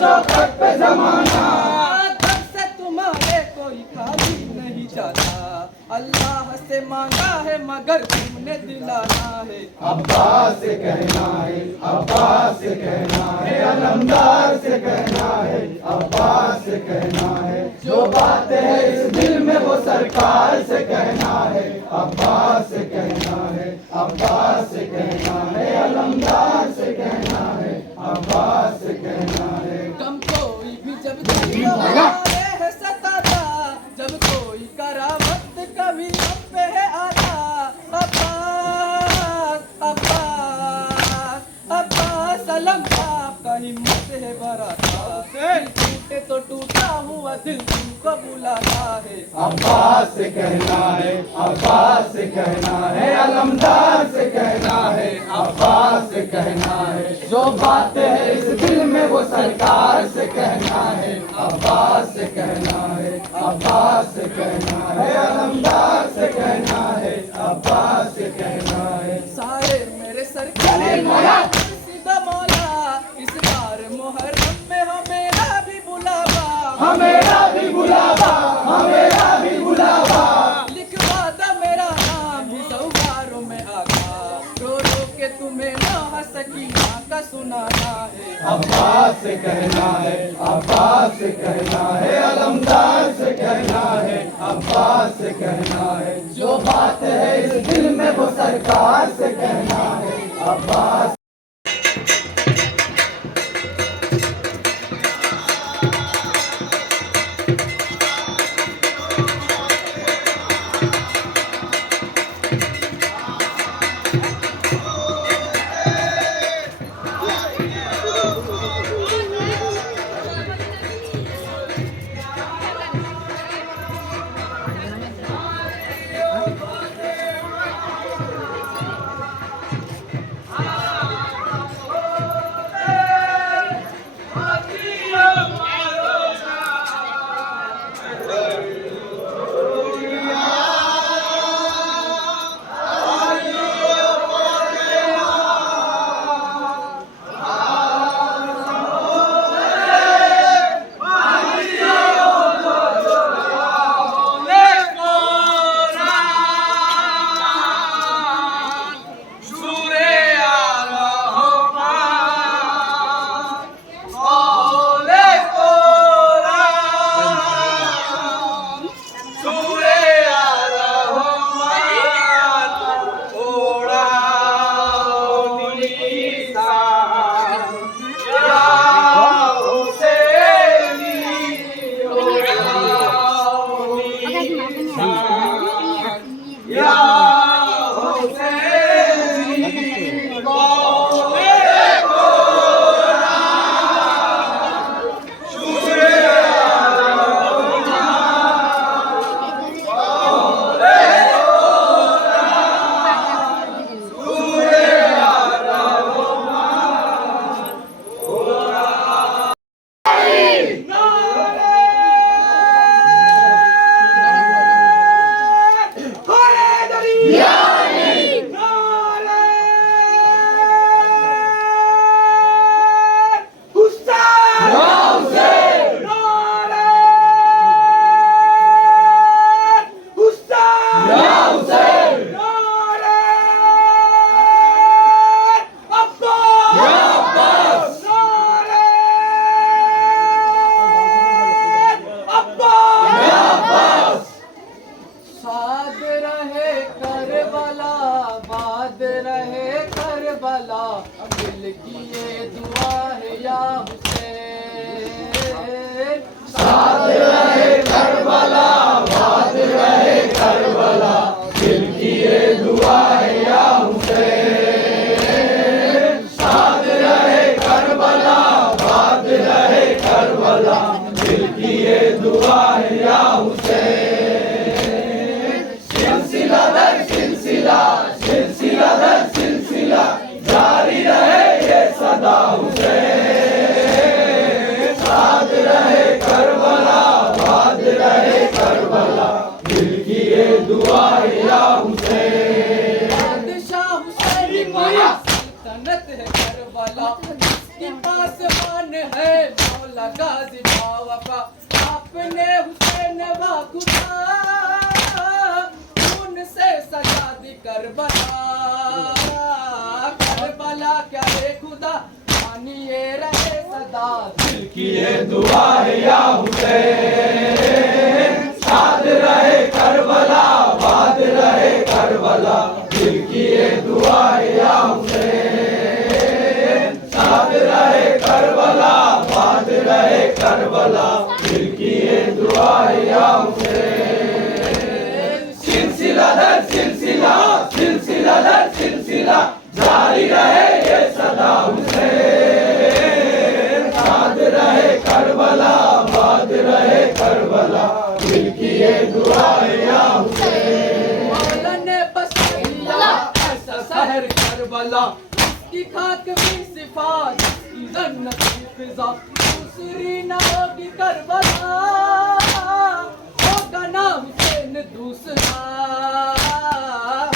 चौखट पे जमाना। घर से तुम्हारे कोई खाली नहीं जाता, अल्लाह से मांगा है मगर तुमने दिलाना है। अब्बास से कहना है, अब्बास से कहना है, अलमदार से कहना है, अब्बास से कहना है। जो बात है इस दिल में वो सरकार से कहना है, अब्बास से कहना है, अब्बास से कहना है, अलमदार से कहना है, अब्बास से कहना है। कम कोई भी जब हमारे है सताता, जब कोई करामत कभी हम पे है आता, अब्बास अब्बास अब्बास अलम आपका हिम्मत है बराता, दिल टूटे तो टूटा हुआ दिल तुमको बुलाता है। अब्बास से कहना है, अब्बास से कहना है, अलमदार से कहना है, अब्बास से कहना है। जो बात है इस दिल में वो सरकार से कहना है, अब्बास से कहना है, अब्बास से कहना है, अलमदार से कहना है, अब्बास से कहना है। सारे मेरे सरकार मौला, इस बार मुहर्रम में हमेरा भी बुलावा, हमेरा भी बुलावा, हमेरा भी बुलावा। लिखवा दा मेरा नाम भी सौगारों में आका, रो रो के तुम्हें ना सकीना का सुनाना है। अब्बास से कहना है, अब्बास से कहना है, अलमदार से कहना है, अब्बास से कहना है। जो बात है इस दिल में वो सरकार से कहना है, अब्बास। निराला, दिल की ये दुआ है या हुसैन। साथ रहे करबला, बात रहे करबला, दिल की ये दुआ है या हुसैन। साथ रहे करबला, बात रहे करबला, दिल की ये दुआ है या हुसैन। सिलसिला दर सिलसिला, सिलसिला दर सिलसिला, जारी रहे ये सदा हुसैन। साथ रहे करबला, बात रहे करबला, दिल की ये दुआ है या हुसैन। बादशाह हुसैन की सल्तनत है करबला, इसके पास मान है मौला गाजी बावफा। आपने हुसैन वाकुदा खून से सजा दी करबला। करबला क्या रे खुदा, मानिए रहे सदा, दिल की ये दुआ है या हुसैन। साथ रहे करबला, बात रहे करबला, दिल की ये दुआ है या हुसैन। साथ रहे करबला, बात रहे करबला, दिल की ये दुआ है या हुसैन। सिलसिला दर सिलसिला, सिलसिला दर सिलसिला, जारी रहे ये सदा हुसैन। साथ रहे करबला, बात रहे करबला, दिल की ये दुआ है या हुसैन। मौला ने बसाया ऐसा शहर करबला, इसकी खाक भी सिफात, इसकी जन्नत की फिजा, दूसरी न होगी करबला, होगा ना हुसैन दूसरा,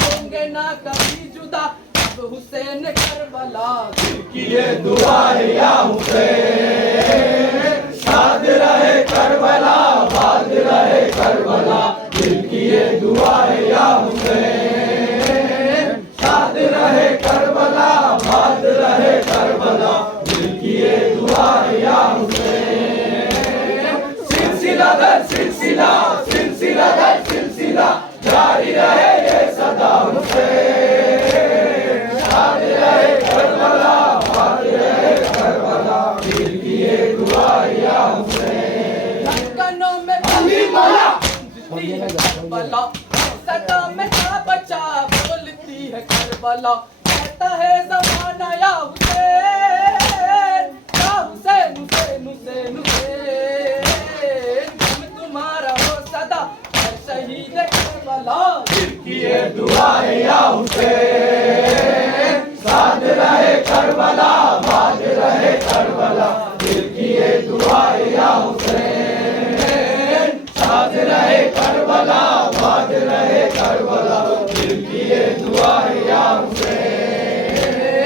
होंगे ना कभी जुदा अब हुसैन करबला। दिल की ये दुआ है या हुसैन। साथ रहे करबला, बात रहे करबला, दिल की ये दुआ है या हुसैन। साथ रहे करबला, बात रहे करबला, दिल की ये दुआ है या हुसैन। सिलसिला दर सिलसिला, सिलसिला दर सिलसिला, जारी रहे ये सदा हुसैन। साथ रहे करबला, बात रहे करबला, दिल की ये दुआ है या हुसैन। धड़कनों में बली माला गूंजती है करबला, सदा में क्या बचा बोलती है करबला। कहता है ज़माना या हुसैन, या हुसैन हुसैन हुसैन हुसैन, हम तुम्हारा हो सदा है शहीद करबला। दिल की ये दुआ है या हुसैन। साथ रहे करबला, बात रहे करबला, दिल की ये दुआ है या हुसैन। साथ रहे करबला, बात रहे करबला, दिल की ये दुआ है या हुसैन।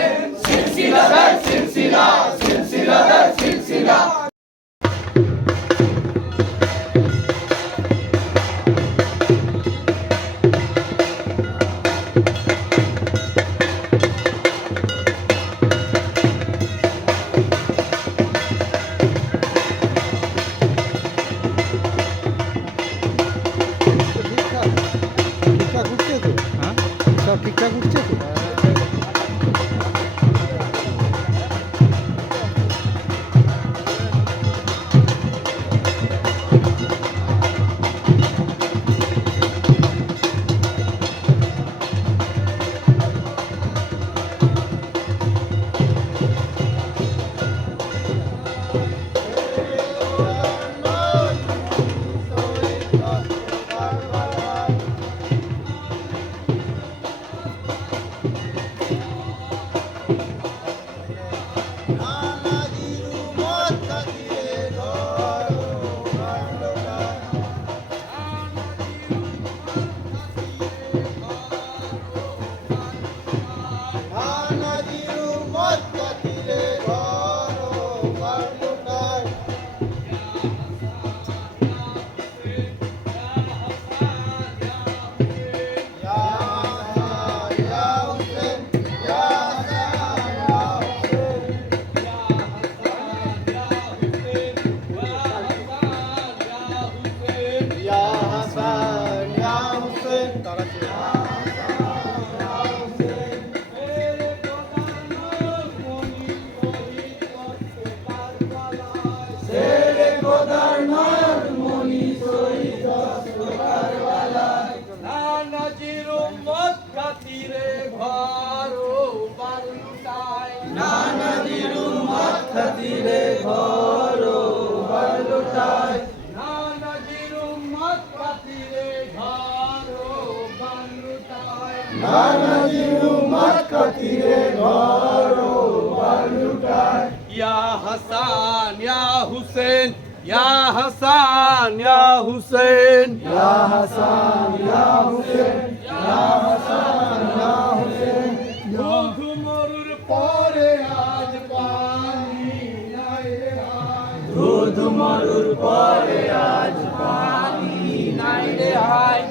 या हसन या हुसैन या हसन या हुसैन या हसन या हुसैन या हसन या हुसैन दूध मरुर परे आज पानी নাই রে হায় दूध मरुर परे आज पानी নাই রে হায়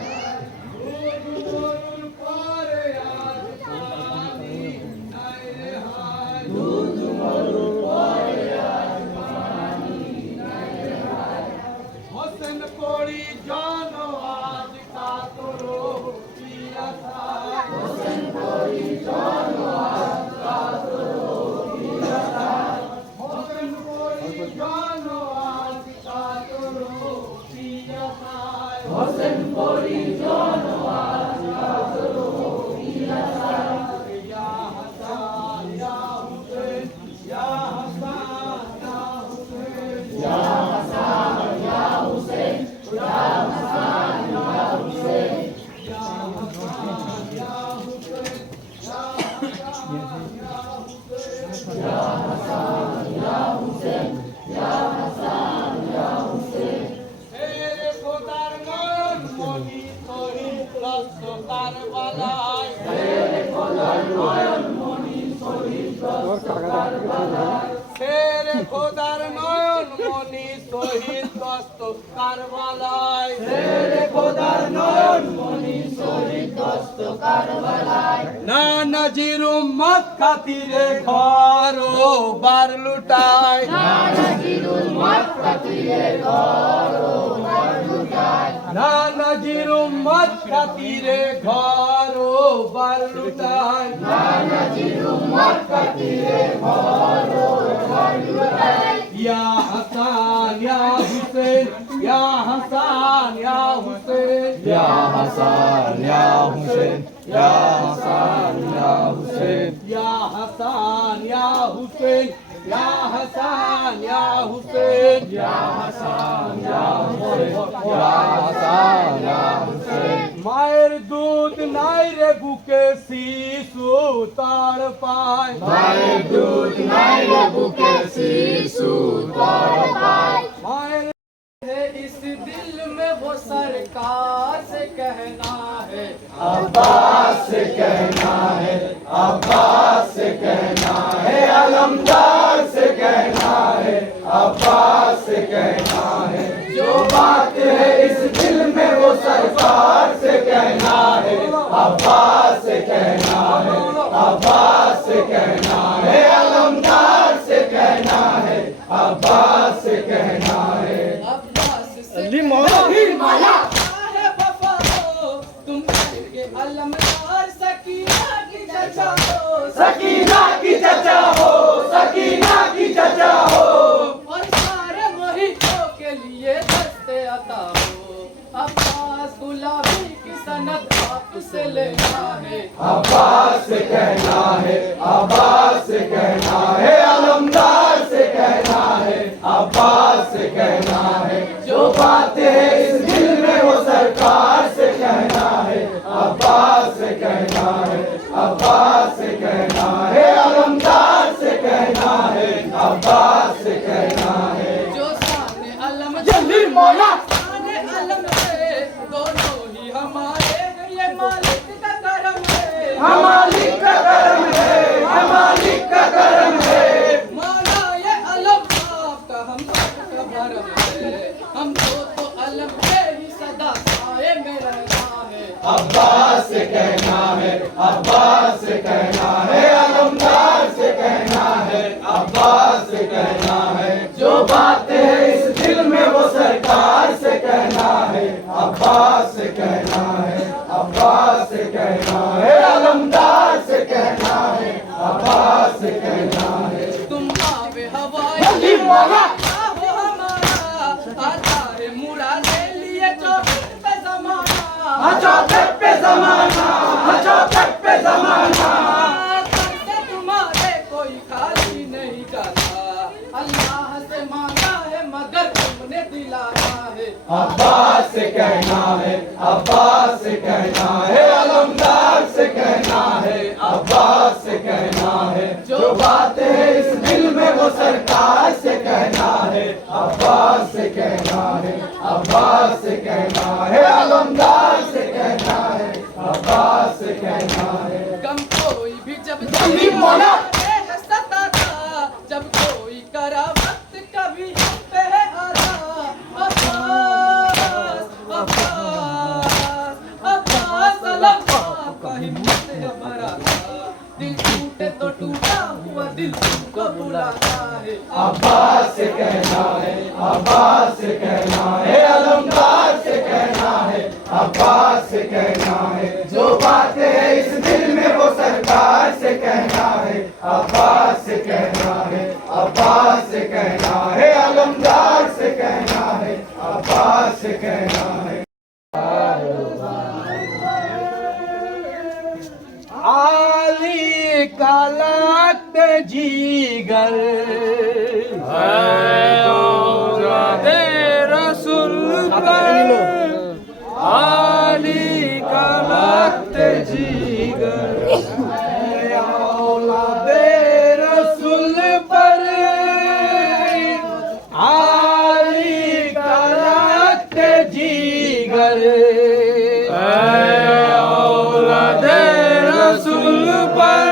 शेरे खोदार नयन मणि শহীদ দস্ত কারবালায় শেরে খোদার নয়ন মনি শহীদ দস্ত কারবালায় না নজির উম্মত খাতিরে ঘর ও বার লুটায় না নজির উম্মত খাতিরে ঘর ও বার লুটায় না নজির উম্মত খাতিরে ঘর ও বার লুটায় না নজির উম্মত খাতিরে ঘর ও বার লুটায় या हसन या हुसैन या हसन या हुसैन या हसन या हुसैन या हसन या हुसैन या हसन या हुसैन या हसन या हुसैन या हसन या हुसैन या हसन या हुसैन मायर दूध নাই রে বুকে শিশু তার পায় মায়ের দুধ নাই রে বুকে শিশু তার পায় মায়ের है इस दिल में वो सरकार से कहना है अब्बास से कहना है अब्बास से कहना है अलमदार से कहना है अब्बास से कहना है जो बात है इस दिल में वो सरकार से कहना है अब्बास से कहना है अब्बास से कहना है अलमदार से कहना है अब्बास से कहना है माला है वफा हो तुम के अलमदार सकीना की चचा हो सकीना की चचा हो सकीना की चचा हो और सारे मोहितों के लिए दस्ते अता हो अब्बास गुलाबी की सनत आपसे लेना है अब्बास से कहना है अब्बास से कहना है अलमदार से कहना है अब्बास से कहना है जो बात है इस दिल में वो सरकार से कहना है अब्बास से कहना है अब्बास से कहना है अलमदार से कहना है अब्बास से कहना है जो साने अलम जल्दी मौला साने अलम से दोनों ही हमारे ये मालिक का करम है मालिक का करम है मालिक का करम है मौला ये अलम आपका हम सबका भरम है हमको तो अलम पे ही सदा साए में रहना है अब्बास से कहना है अब्बास से कहना है अलमदार से कहना है अब्बास से कहना है जो बात है इस दिल में वो सरकार से कहना है अब्बास से कहना है अब्बास से कहना है अलमदार से कहना है अब्बास से कहना है तुम आवे हवाई मौला हो हमारा आता है मुरा ले लिए चौखट पे जमाना चौखट पे जमाना चौखट पे जमाना करके तुम्हारे कोई खाली नहीं जाता अल्लाह से मांगा है मगर तुमने दिलाया है अब्बास से कहना है, अब्बास से कहना है, अलमदार से कहना है, अब्बास से कहना है, जो बात है इस दिल में वो सरकार से कहना है, अब्बास से कहना है, अब्बास से कहना है, अलमदार से कहना है, अब्बास से कहना है। गम कोई भी जब जमीन मौला सताता, जब कोई करा वक्त कभी हम पे है आजा, अब्बास अब्बास अब्बास अल्लाह का हिम्मत है बड़ा, दिल टूटे तो टूटा हुआ दिल तुमको बुलाता है। अब्बास से कहना है, अब्बास से कहना है, अलमदार से कहना है, अब्बास से कहना है, जो बात है इस दिल में वो सरकार से कहना है, अब्बास से कहना है, अब्बास से कहना है, अलमदार से कहना है, अब्बास से कहना है। आली का लगत जीगर औलादे रसूल पर, आली का लगत जीगर औलादे रसूल पर, आली का लगत जीगर औलादे रसूल पर,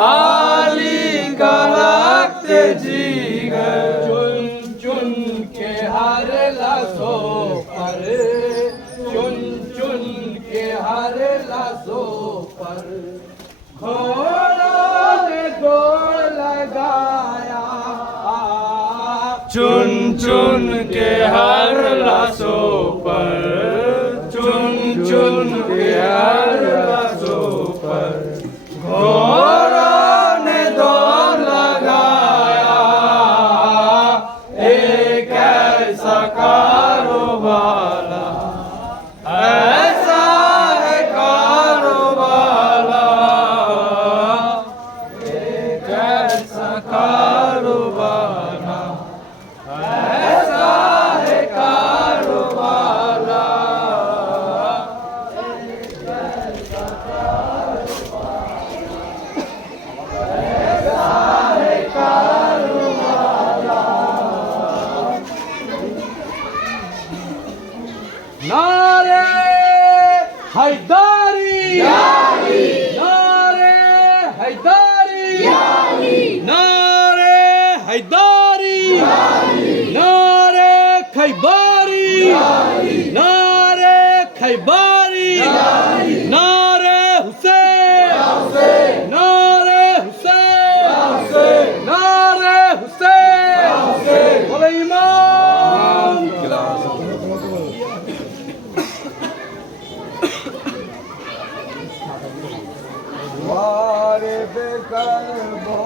आली का लगत जीगर, चुन चुन के हर लाशों पर, चुन चुन के हर लाशों पर, घोड़ों ने दौड़ लगाया, चुन चुन के हर लाशों पर, चुन चुन के हर लाशों पर, घोड़ों ने दौड़ लगाया, एक ऐसा कारोबाला, ऐसा है कारोबाला, एक ऐसा कारोबाला, ऐसा है कारोबाला, नारे हैदारी, नारे हैदारी, नारे हैदारी, नारे खैबारी, नारे खैबारी, नारे हुसैन, नारे हुसैन, नारे हुसैन, बोले इमाम। वारिद करबो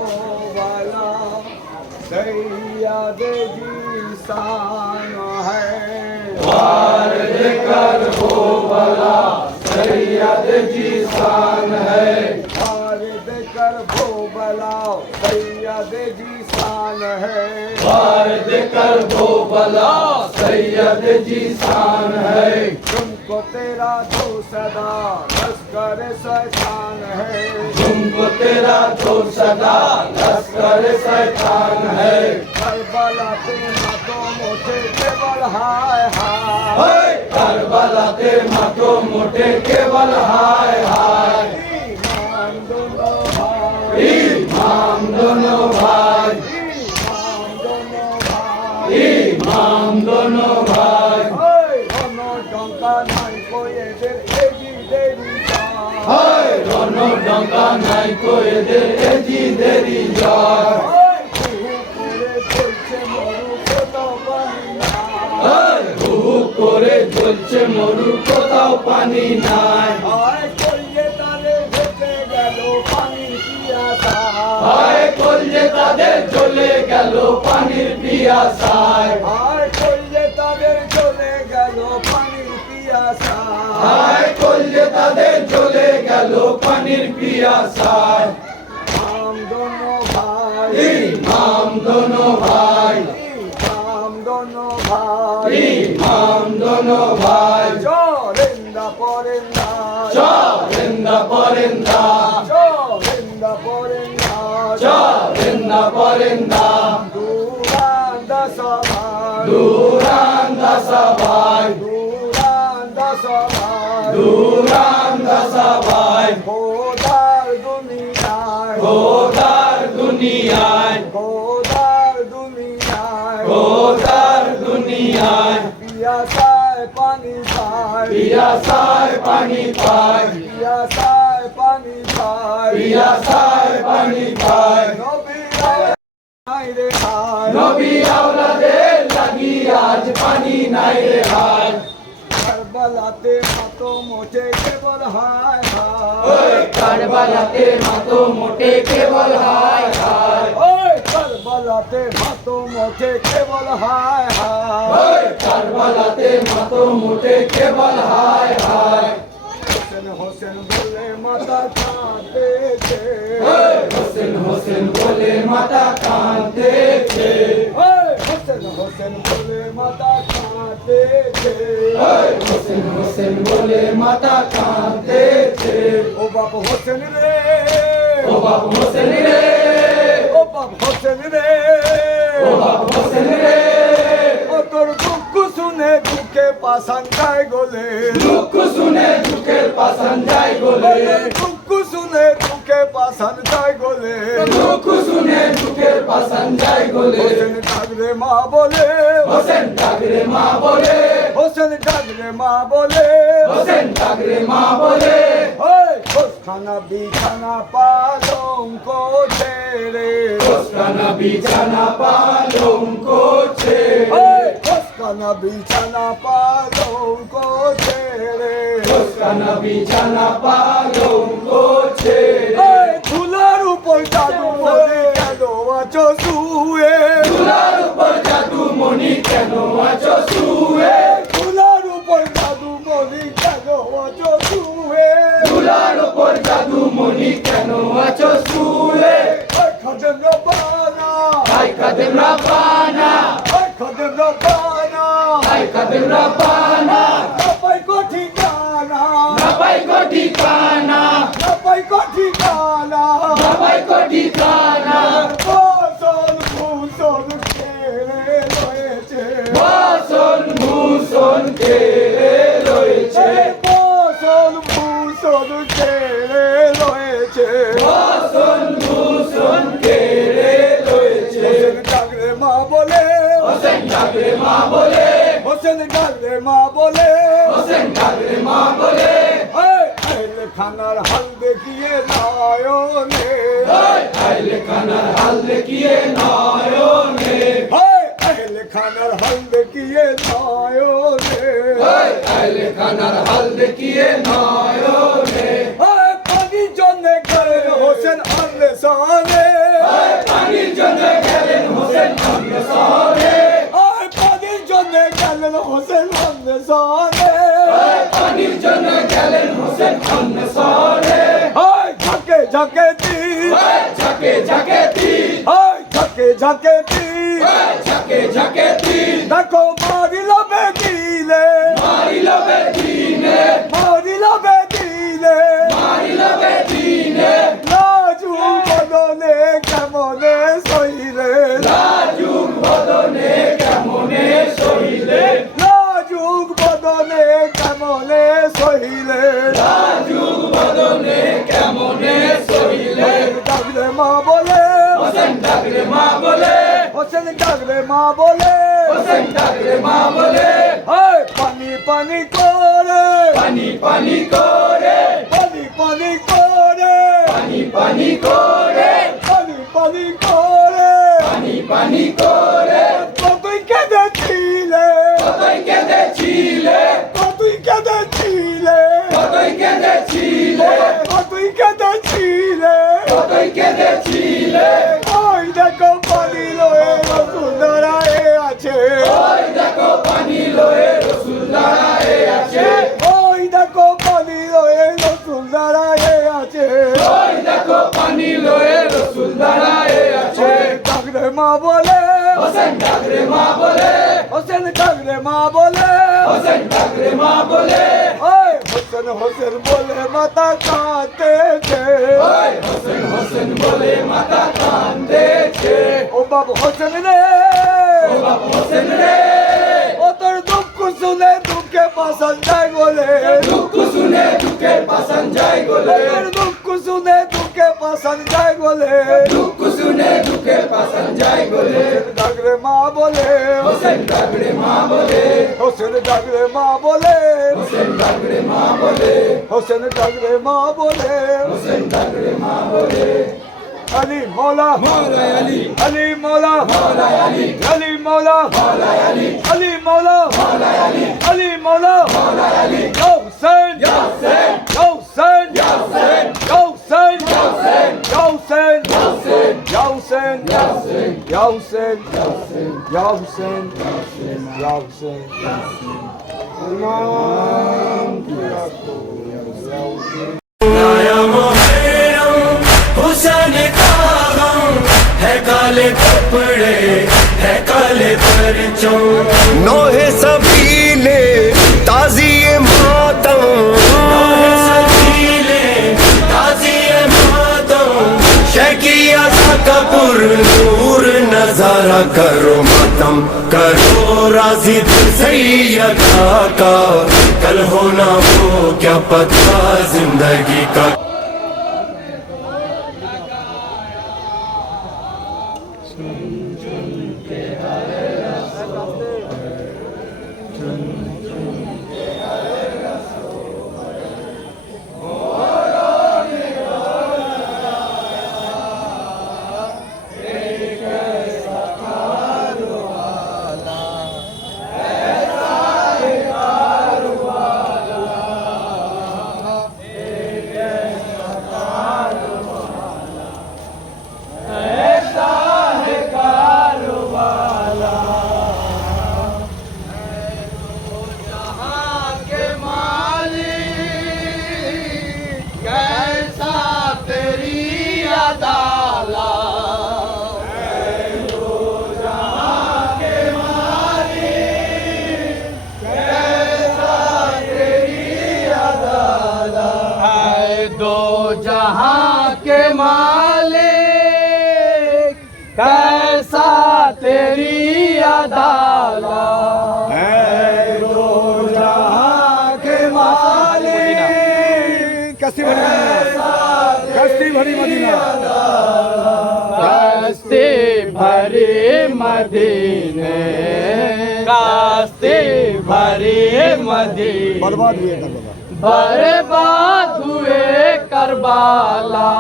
वाला सैयद जी शान है, वारिद करबो वाला सैयद जी शान है, वारिद करबो वाला सैयद जी शान है, वारिद करबो वाला सैयद जी शान है, तुमको तेरा तो सदा लश्कर शैतान है, तुमको तेरा तो सदा लश्कर शैतान है, करबला ते मातो मोटे केवल हाय हाय, करबला ते मातो मोटे केवल हाय हाय, इमाम दोनों भाई, इमाम दोनों भाई, इमाम दोनों भाई, इमाम दोनों भाई, दोनों डंका नहीं कोई एদের এজি দেরি যায়, হায় दोनों डंका नहीं कोई এদের এজি দেরি যায়, করে জ্বলছে মরু কোথাও পানি নাই, হায় কলজে তাদের জ্বলে গেল পানির পিয়াসায়, হায় কলজে তাদের জ্বলে গেল পানির পিয়াসায়, হায় কলজে তাদের জ্বলে গেল পানির পিয়াসায়, হায় কলজে তাদের জ্বলে গেল পানির পিয়াসায়, ইমাম দোনো ভাই, ইমাম দোনো ভাই, ইমাম দোনো ভাই, ইমাম দোনো পড়েন না চলেন না পড়েন না দুরান্ত সবাই দুরান্ত সবাই দুরান্ত সবাই দুরান্ত সবাই খোদার দুনিয়ায় খোদার দুনিয়ায় খোদার দুনিয়ায় খোদার দুনিয়ায় পিয়াসায় পানি পায় পিয়াসায় পানি পায় পিয়াসায় পানি পায় পিয়াসায় পানি পায় নবী নাই রে হায় নবী আওলাদের লাগি আজ পানি নাই রে হায় কারবালাতে মাতম ওঠে কেবল হায় হায় ওই কারবালাতে মাতো মোটে কেবল হায় হায় ওই কারবালাতে মাতম ওঠে কেবল হায় হায় ওই কারবালাতে মাতো মোটে কেবল হায় হায় হোসেন হোসেন বলে মাতা কাঁদেছে ওই হোসেন হোসেন বলে মাতা কাঁদেছে ওই হোসেন হোসেন বলে মাতা কাঁদেছে ওই হোসেন হোসেন বলে মাতা কাঁদেছে ও বাপ হোসেন রে ও বাপ হোসেন রে ও বাপ হোসেন রে ও বাপ হোসেন রে ও তোর দুঃখ শুনে দুঃখে পাশান যায় গলে দুঃখ শুনে দুঃখের পাশান যায় গোলে দুঃখ শুনে দুঃখে পাশান যায় গলে দুঃখ শুনে দুঃখের পাশান যায় গোলে হোসেন ডাকরে মা বলে হোসেন ডাকরে মা বলে হোসেন ডাকরে মা বলে হোসেন ডাকরে মা বলে ওই হোসখানা বিছানা পালঙ্ক ছেড়ে হোসখানা বিছানা পালঙ্ক ছেড়ে ওই হোসখানা বিছানা পালঙ্ক ছেড়ে হোসখানা বিছানা পালঙ্ক ছেড়ে ওই ধুলার উপর জাদু বলে কেন আছো শুয়ে তুলার উপর জাদু মনি কেন আছো শুয়ে ধুলার উপর জাদু বলি কেন আছো শুয়ে তুলার উপর জাদু মনি কেন আছো শুয়ে ওই খাদেম রব্বানা আই কাদেম রাব্বানা ওই খাদেম রব্বানা আই কাদেম রাব্বানা পাই কো ঠিকানা না পাই গো ঠিকানা পাই কো ঠিকানা না পাই গো ঠিকানা ফসল ফুসল খেলে রয়েছে বাসন ভূষণ কেড়ে রয়েছে ফসল ফুসল খেলে রয়েছে বাসন ভূষণ কেড়ে রয়েছে হোসেন ডাকরে মা বলে হোসেন ডাকরে মা বলে হোসেন ডাকরে মা বলে হোসেন ডাকরে মা বলে আইলে খানার হাল দেখিয়ে নয়নে ওই আইলে খানার হাল দেখিয়ে নয়নে আইলে খানার হাল দেখিয়ে নয়নে ওই আইলে খানার হাল দেখিয়ে নয়নে পানির জন্য গেলেন হোসেন আনলে সানে পানির জন্য গেলেন হোসেন আনলে সানে পানির জন্য গেলেন হোসেন আনলে সানে পানির জন্য গেলেন হোসেন আনলে সানে ঝাঁকে ঝাঁকে তীর ঝাঁকে ঝাঁকে তীর ঝাঁকে ঝাঁকে তীর ঝাঁকে ঝাঁকে তীর দেখো মারিল বেদিলে মারিল বেদিনে মারিল বেদিলে মারিল বেদিনে লাজু বদনে কেমনে সইলে লাজুক বদনে কেমনে সহিলে লাজুক বদনে কেমনে সইলে লাজুক বদনে কেমনে সহিলে ডাকলে মা বলে হোসেন ডাকরে মা বলে হোসেন ডাকলে মা বলে হোসেন ডাকরে মা বলে পানি পানি করে পানি পানি করে পানি পানি করে পানি পানি করে পানি পানি করে পানি পানি করে কতই কেঁদেছিলে কতই কেঁদেছিলে কতই কেঁদেছিলে কতই কেঁদেছিলে কতই কেঁদেছিলে কতই কেঁদেছিলে ওই দেখো পানি লয়ে সুন্দরায় আছে ওই দেখো পানি লয়ে রসুল দাঁড়ায়ে আছে ওই দেখো পানি লয়ে সুন্দরায় আছে ওই দেখো পানি লয়ে রসুল দাঁড়ায়ে আছে ডাকরে মা বলে হোসেন ডাকরে মা বলে হোসেন ডাকরে মা বলে হোসেন ডাকরে মা বলে হোসেন हुसैन हुसैन बोले माता कांदते थे हुसैन हुसैन बोले माता कांदते थे ओ बाबू हुसैन रे ओ बाबू हुसैन रे ओ তোর দুঃখ শুনে দুঃখে পাশান যায় বলে দুঃখ শুনে দুঃখের পাশান যায় বলে তোর দুঃখ শুনে দুঃখে পাশান যায় বলে দুঃখ শুনে দুঃখের পাশান যায় বলে ডাকরে মা বলে হোসেন ডাকরে মা বলে হোসেন ডাকরে মা বলে হোসেন ডাকরে মা বলে হোসেন ডাকরে মা বলে হোসেন ডাকরে মা বলে আলী মৌলা মৌলায় আলী আলী মৌলা মৌলায় আলী আলী মৌলা মৌলায় আলী আলী মৌলা মৌলায় আলী আলী মৌলা মৌলায় আলী হোসেন হোসেন হোসেন হোসেন হোসেন হোসেন হোসেন হোসেন হোসেন হোসেন হোসেন হোসেন হোসেন হোসেন নাম কি রাখো आया मुहर्रम हुसैन का गम है काले कपड़े है काले परचम नोहे सबीले ताजिए मातम सजीले ताज़िए मातम शकी अज़ा का पुरनूर नजारा करो मातम करो राजी दिल सैयद का कल हो ना हो क्या पता जिंदगी का जहां के मालिक कैसा तेरी अदालत है दो जहां के मालिक कस्ती भरी मदीना कस्ती भरी मदीने कस्ती भरी मदीने बर्बाद हुए कर बर्बाद हुए करबाला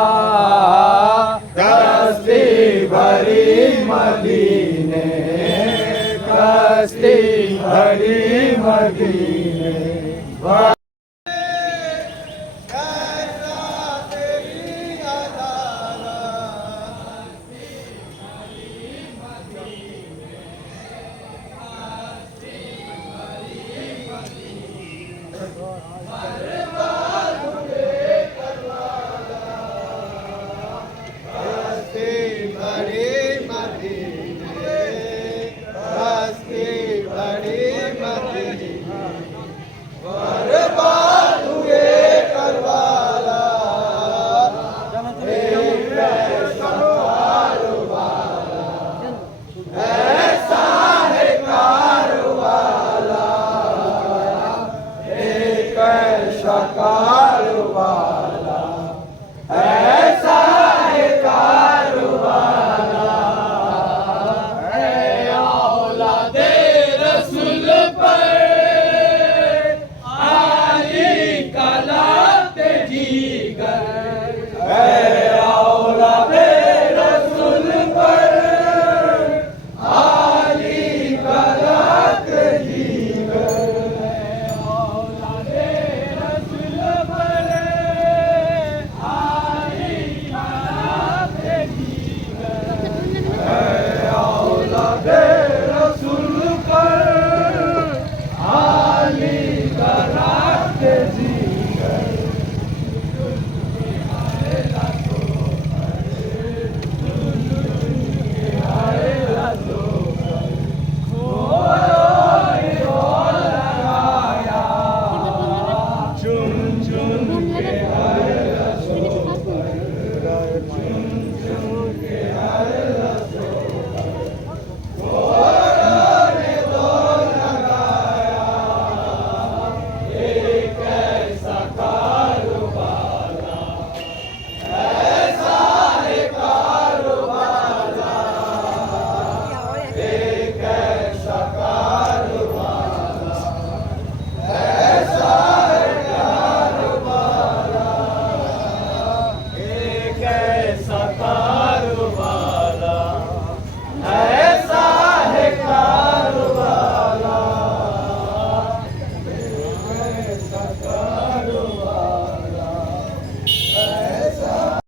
कस्ती भरी मदीने कस्ती भरी मदीने